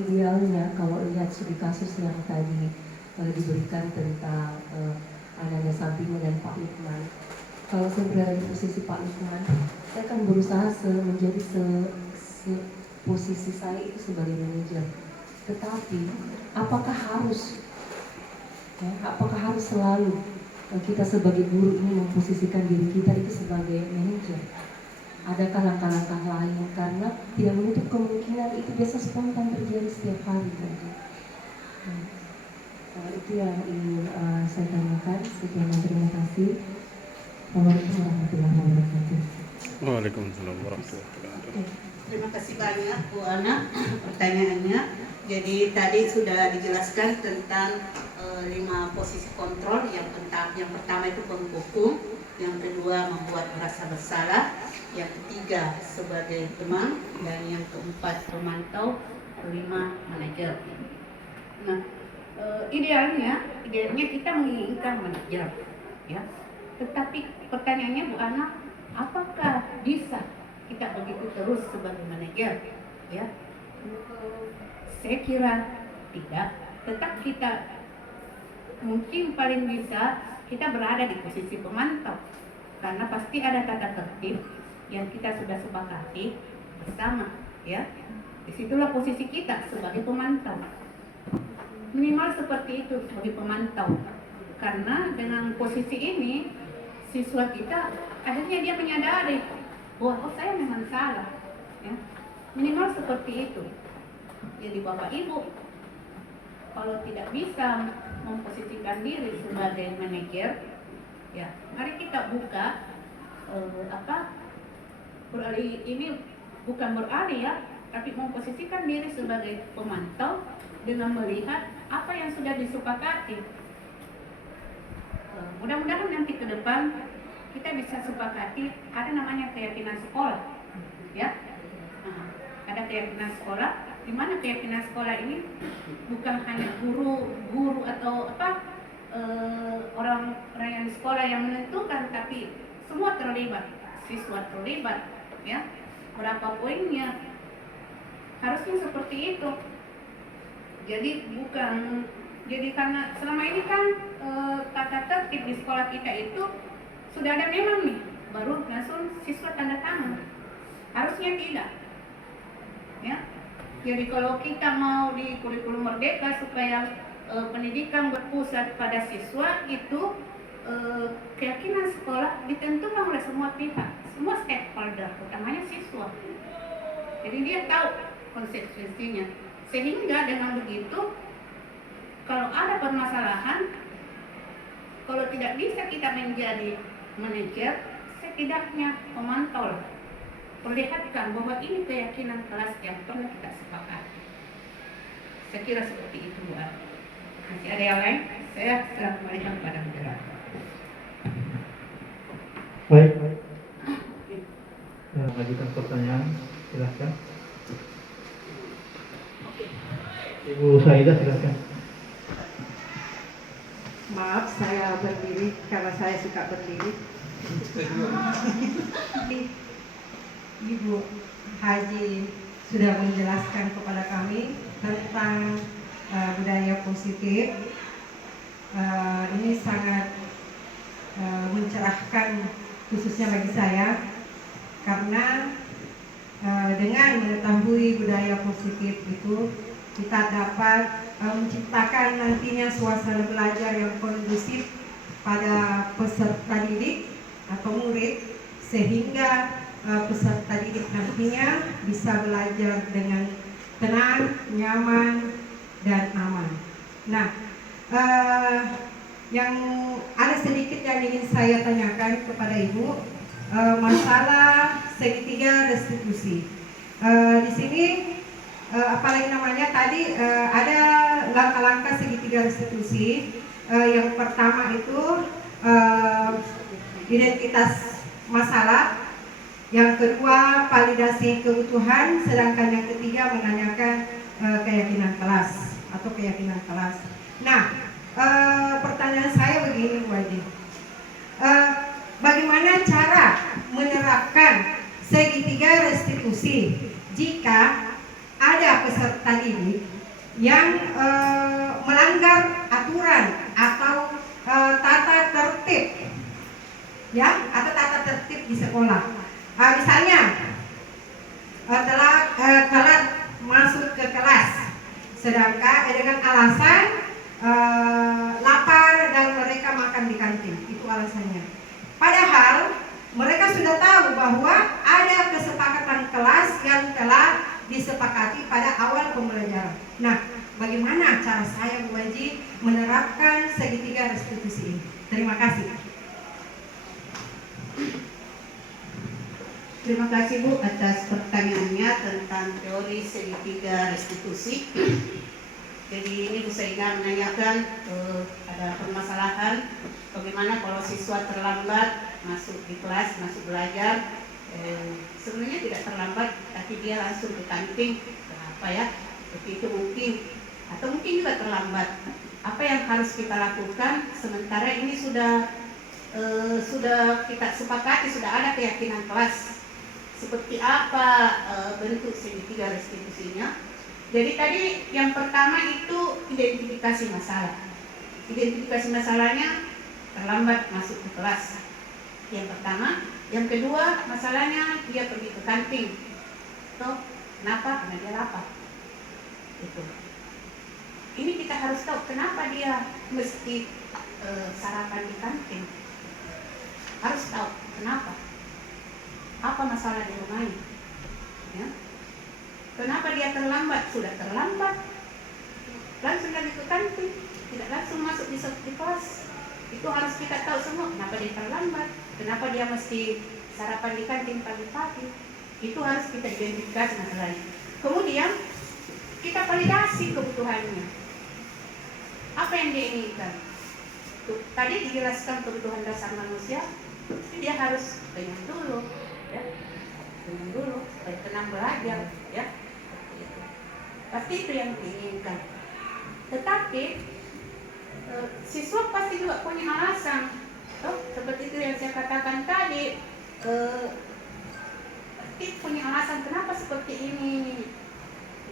Idealnya kalau lihat studi kasus yang tadi diberikan tentang Ananda Sampingo dan Pak Lukman, kalau saya berada di posisi Pak Lukman, saya akan berusaha menjadi posisi saya itu sebagai manajer. Tetapi apakah harus selalu kita sebagai guru ini memposisikan diri kita itu sebagai manajer? Adakah langkah-langkah lain? Karena tidak menutup kemungkinan itu biasa spontan terjadi setiap hari. Itu yang ingin saya tanyakan. Sekian dan terima kasih. Assalamualaikum warahmatullahi wabarakatuh. Waalaikumsalam warahmatullahi wabarakatuh. Terima kasih banyak Bu Ana pertanyaannya. Jadi tadi sudah dijelaskan tentang 5 posisi kontrol. Yang pertama itu penghukum, yang kedua membuat merasa bersalah, yang ketiga sebagai teman, dan yang keempat pemantau, kelima manajer. Nah, idealnya kita menginginkan manajer, ya. Tetapi pertanyaannya Bu Ana, apakah bisa kita begitu terus sebagai manajer? Ya, saya kira tidak. Tetap kita mungkin paling bisa kita berada di posisi pemantau, karena pasti ada tata tertib yang kita sudah sepakati bersama, ya. Disitulah posisi kita sebagai pemantau. Minimal seperti itu sebagai pemantau, karena dengan posisi ini siswa kita akhirnya dia menyadari bahwa saya memang salah, ya. Minimal seperti itu, jadi Bapak Ibu kalau tidak bisa memposisikan diri sebagai manajer, ya mari kita buka beralih ini bukan beralih ya, tapi memposisikan diri sebagai pemantau dengan melihat apa yang sudah disepakati. Mudah-mudahan nanti ke depan kita bisa sepakati ada namanya keyakinan sekolah, ya. Nah, ada keyakinan sekolah, di mana keyakinan sekolah ini bukan hanya guru atau orang-orang yang di sekolah yang menentukan, tapi semua terlibat, siswa terlibat, ya. Berapa poinnya? Harusnya seperti itu. Jadi karena selama ini kan tata tertib di sekolah kita itu sudah ada memang nih, baru langsung siswa tanda tangan. Harusnya tidak, ya. Jadi kalau kita mau di kurikulum merdeka supaya pendidikan berpusat pada siswa itu keyakinan sekolah ditentukan oleh semua pihak, semua stakeholder, utamanya siswa. Jadi dia tahu konsekuensinya. Sehingga dengan begitu, kalau ada permasalahan, kalau tidak bisa kita menjadi manajer, setidaknya memantau, perlihatkan bahwa ini keyakinan kelas yang pernah kita sepakati. Saya kira seperti itu, Bu. Masih ada yang lain? Saya serah kembalikan pada moderator. Baik. Lanjutkan pertanyaan, silakan. Ibu Saida, silakan. Maaf, saya berdiri karena saya suka berdiri. Ibu Haji sudah menjelaskan kepada kami tentang budaya positif. Ini sangat mencerahkan khususnya bagi saya, karena dengan mengetahui budaya positif itu kita dapat menciptakan nantinya suasana belajar yang kondusif pada peserta didik atau murid, sehingga peserta didik nantinya bisa belajar dengan tenang, nyaman, dan aman. Nah, yang ada sedikit yang ingin saya tanyakan kepada Ibu, masalah segitiga restitusi. Di sini apalagi namanya tadi ada langkah-langkah segitiga restitusi. Yang pertama itu identitas masalah, yang kedua validasi kebutuhan, sedangkan yang ketiga menanyakan keyakinan kelas atau keyakinan kelas. Nah, pertanyaan saya begini, Bu Haji, bagaimana cara menerapkan segitiga restitusi jika ada peserta didik yang melanggar aturan atau tata tertib, ya, atau tata tertib di sekolah. Misalnya telah telat masuk ke kelas, sedangkan dengan alasan lapar dan mereka makan di kantin, itu alasannya. Padahal mereka sudah tahu bahwa ada kesepakatan kelas yang telah disepakati pada awal pembelajaran. Nah, bagaimana cara saya, Bu Haji, menerapkan segitiga restitusi ini? Terima kasih. Terima kasih, Bu, atas pertanyaannya tentang teori segitiga restitusi. Jadi ini Bu Saida menanyakan ada permasalahan bagaimana kalau siswa terlambat masuk di kelas, masuk belajar. Sebenarnya tidak terlambat, tapi dia langsung ke kantin. Kenapa ya? Seperti itu mungkin, atau mungkin juga terlambat. Apa yang harus kita lakukan? Sementara ini sudah kita sepakati, sudah ada keyakinan kelas. Seperti apa bentuk segitiga restitusinya? Jadi tadi yang pertama itu identifikasi masalah. Identifikasi masalahnya terlambat masuk ke kelas. Yang pertama. Yang kedua, masalahnya dia pergi ke kantin. Toh, kenapa? Karena dia lapar. Itu. Ini kita harus tahu kenapa dia mesti sarapan di kantin. Harus tahu kenapa. Apa masalah di rumahnya? Ya. Kenapa dia terlambat? Sudah terlambat, langsung lagi ke kantin, tidak langsung masuk di kelas. Itu harus kita tahu semua kenapa dia terlambat, kenapa dia mesti sarapan di kantin pagi-pagi. Itu harus kita identifikasi masalahnya. Kemudian kita validasi kebutuhannya. Apa yang dia inginkan? Tuh, tadi dijelaskan kebutuhan dasar manusia, dia harus kenyang dulu, ya, kenyang dulu, supaya tenang belajar, ya. Pasti itu yang diinginkan. Tetapi siswa pasti juga punya alasan, seperti itu yang saya katakan tadi. Pasti punya alasan kenapa seperti ini.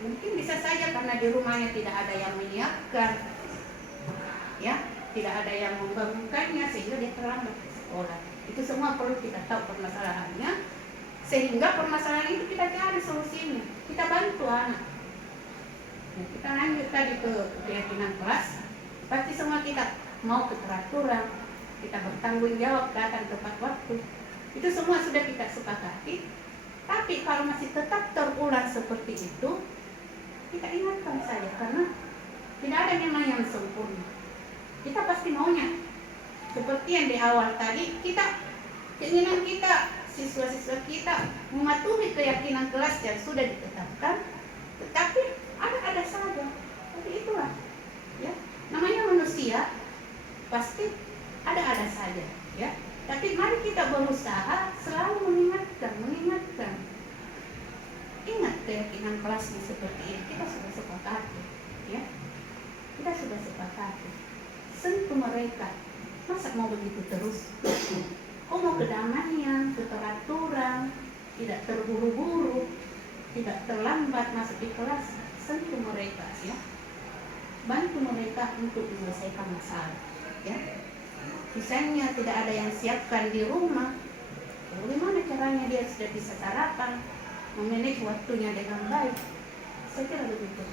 Mungkin bisa saja karena di rumahnya tidak ada yang menyiapkan, ya, tidak ada yang membangunkannya sehingga dia terlambat ke sekolah. Itu semua perlu kita tahu permasalahannya, sehingga permasalahan itu kita cari solusinya, kita bantu anak. Ya, kita lanjut tadi ke keyakinan kelas. Pasti semua kita mau keteraturan, kita bertanggung jawab, datang tepat waktu. Itu semua sudah kita sepakati. Tapi kalau masih tetap terulang seperti itu, kita ingatkan saja, karena tidak ada memang yang sempurna. Kita pasti maunya seperti yang di awal tadi, keinginan kita, siswa-siswa kita mematuhi keyakinan kelas yang sudah ditetapkan, tetapi ada saja. Tapi itulah, ya, namanya manusia, pasti ada saja, ya. Tapi mari kita berusaha selalu mengingatkan. Ingat keyakinan kelasnya seperti ini, kita sudah sepakati, ya. Kita sudah sepakati. Sentuh mereka, masa mau begitu terus? Kok mau kedamaian, keteraturan, tidak terburu-buru, tidak terlambat masuk di kelas? Sentuh mereka, ya. Bantu mereka untuk menyelesaikan masalah, ya. Misalnya tidak ada yang siapkan di rumah, bagaimana caranya dia sudah bisa sarapan, memanage waktunya dengan baik? Saya kira begitu.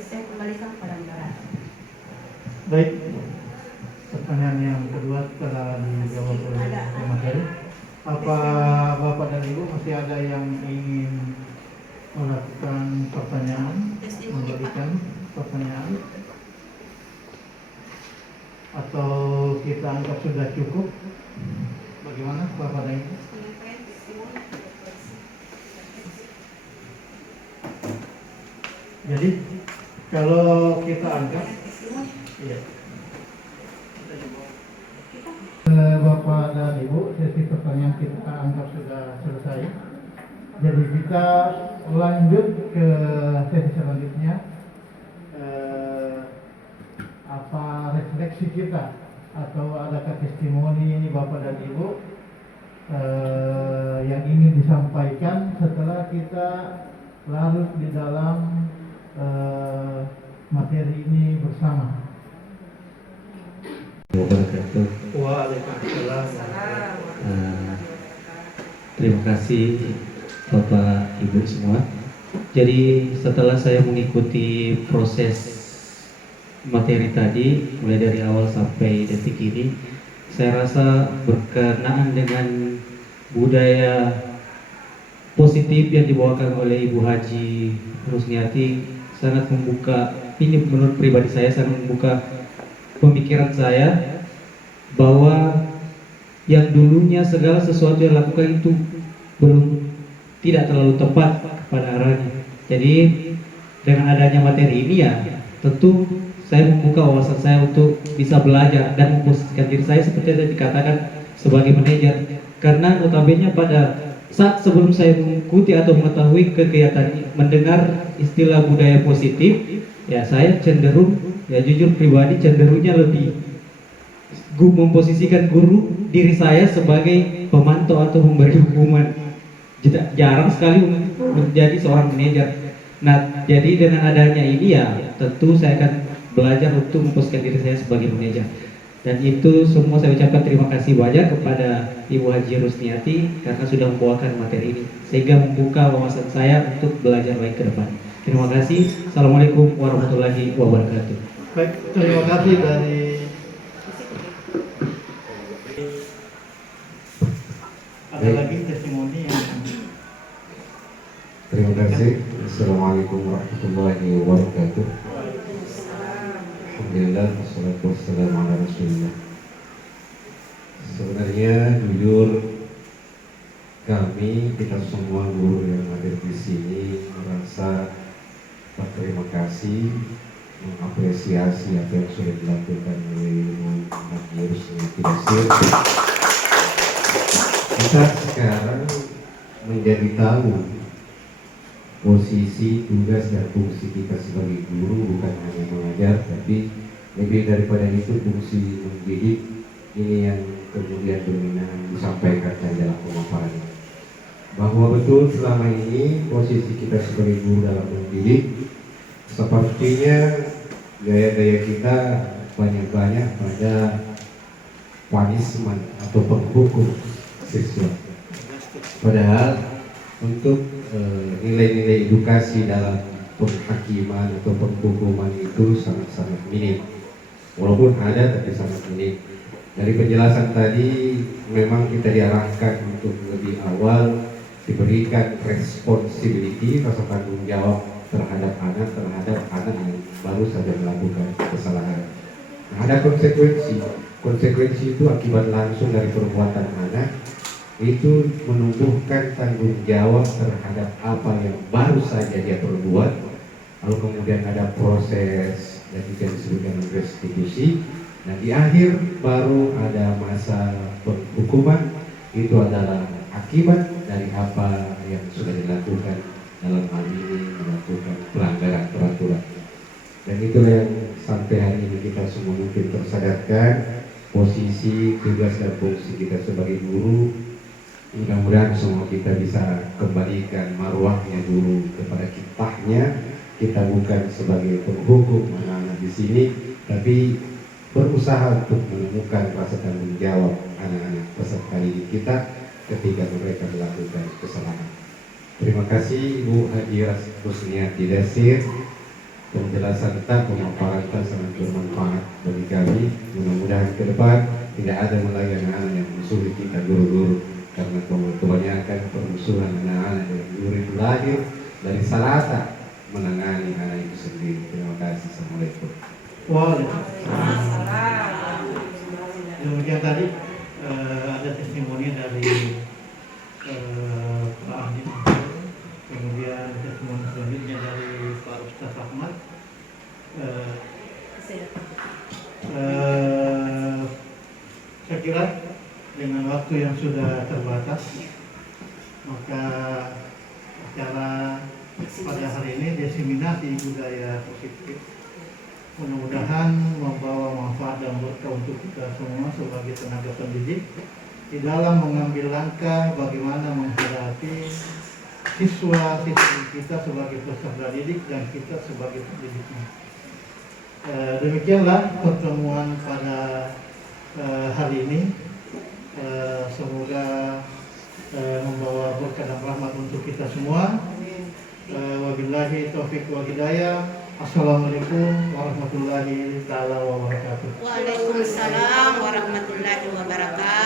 Saya kembalikan pada Mbak. Baik, pertanyaan yang kedua telah dijawab oleh materi. Apa Bapak dan Ibu masih ada yang ingin melakukan pertanyaan, memberikan pertanyaan, atau kita anggap sudah cukup? Bagaimana Bapak dan Ibu? Jadi kalau kita anggap, iya. Bapak dan Ibu, sesi pertanyaan kita anggap sudah selesai. Jadi kita lanjut ke sesi selanjutnya. Apa refleksi kita atau adakah testimoni ini Bapak dan Ibu yang ingin disampaikan setelah kita larut di dalam materi ini bersama? Waalaikumsalam. Terima kasih Bapak Ibu semua. Jadi setelah saya mengikuti proses materi tadi mulai dari awal sampai detik ini, saya rasa berkenaan dengan budaya positif yang dibawakan oleh Ibu Haji Rusniati sangat membuka, ini menurut pribadi saya sangat membuka pemikiran saya bahwa yang dulunya segala sesuatu yang dilakukan itu tidak terlalu tepat pada arahnya. Jadi dengan adanya materi ini ya tentu saya membuka wawasan saya untuk bisa belajar dan memposisikan diri saya seperti yang dikatakan sebagai manajer. Karena notabene pada saat sebelum saya mengikuti atau mengetahui kegiatan mendengar istilah budaya positif, ya saya cenderung, ya jujur pribadi cenderungnya lebih memposisikan guru diri saya sebagai pemantau atau memberi hukuman. Jarang sekali menjadi seorang manajer. Nah, jadi dengan adanya ini ya tentu saya akan belajar untuk memposisikan diri saya sebagai manajer. Dan itu semua saya ucapkan terima kasih banyak kepada Ibu Haji Rusniati karena sudah membawakan materi ini sehingga membuka wawasan saya untuk belajar baik ke depan. Terima kasih. Assalamualaikum warahmatullahi wabarakatuh. Baik, terima kasih dari ada lagi testimoni yang terima kasih Assalamualaikum warahmatullahi wabarakatuh. Alhamdulillah, wassalatu wassalamu ala rasulillah. Sebenarnya jujur kita semua guru yang hadir di sini merasa berterima kasih, mengapresiasi apa yang sudah dilakukan oleh Haji Rusniyati Dasir. Kita sekarang menjadi tahu posisi, tugas dan fungsi kita sebagai guru bukan hanya mengajar, tapi lebih daripada itu fungsi mendidik. Ini yang kemudian dominan disampaikan dalam pemaparan ini, bahwa betul selama ini posisi kita sebagai guru dalam mendidik sepertinya gaya-gaya kita banyak-banyak pada punishment atau penghukum siswa. Padahal untuk nilai-nilai edukasi dalam penghakiman atau penghukuman itu sangat-sangat minim. Walaupun ada tapi sangat minim. Dari penjelasan tadi memang kita diarahkan untuk lebih awal diberikan responsibility, rasa tanggung jawab terhadap anak yang baru saja melakukan kesalahan. Nah, ada konsekuensi. Konsekuensi itu akibat langsung dari perbuatan anak itu menumbuhkan tanggung jawab terhadap apa yang baru saja dia perbuat. Lalu kemudian ada proses dan juga disebutkan restitusi. Nah, di akhir baru ada masa penghukuman. Itu adalah akibat dari apa yang sudah dilakukan, dalam hal ini melakukan pelanggaran peraturan. Dan itulah yang sampai hari ini kita semua mungkin tersadarkan posisi, tugas dan fungsi kita sebagai guru. Mudah-mudahan semua kita bisa kembalikan marwahnya guru kepada kitahnya. Kita bukan sebagai penghukum anak-anak di sini, tapi berusaha untuk menemukan rasa tanggung jawab anak-anak peserta didik kita ketika mereka melakukan kesalahan. Terima kasih Ibu Haji Rusniyati Dasir. Penjelasan kita, pemaparan kita sangat bermanfaat bagi kami. Mudah-mudahan ke depan tidak ada lagi anak-anak yang musuhi kita guru-guru, karena kebanyakan permusuhan anak-anak yang guru itu lahir dari salah menangani anak itu sendiri. Terima kasih. Assalamualaikum. Waalaikumsalam. Demikian tadi ada testimoni dari Pak Ahli, kemudian testimoni selanjutnya dari Pak Ustaz Ahmad. Saya kira dengan waktu yang sudah terbatas, maka acara pada hari ini diseminasi budaya positif mudah-mudahan membawa manfaat dan berkah untuk kita semua sebagai tenaga pendidik di dalam mengambil langkah bagaimana menghadapi siswa-siswi kita sebagai peserta didik dan kita sebagai pendidiknya. Demikianlah pertemuan pada hari ini. Semoga membawa berkah dan rahmat untuk kita semua. Wabillahi taufiq wal hidayah. Assalamualaikum warahmatullahi wabarakatuh. Waalaikumsalam warahmatullahi wabarakatuh.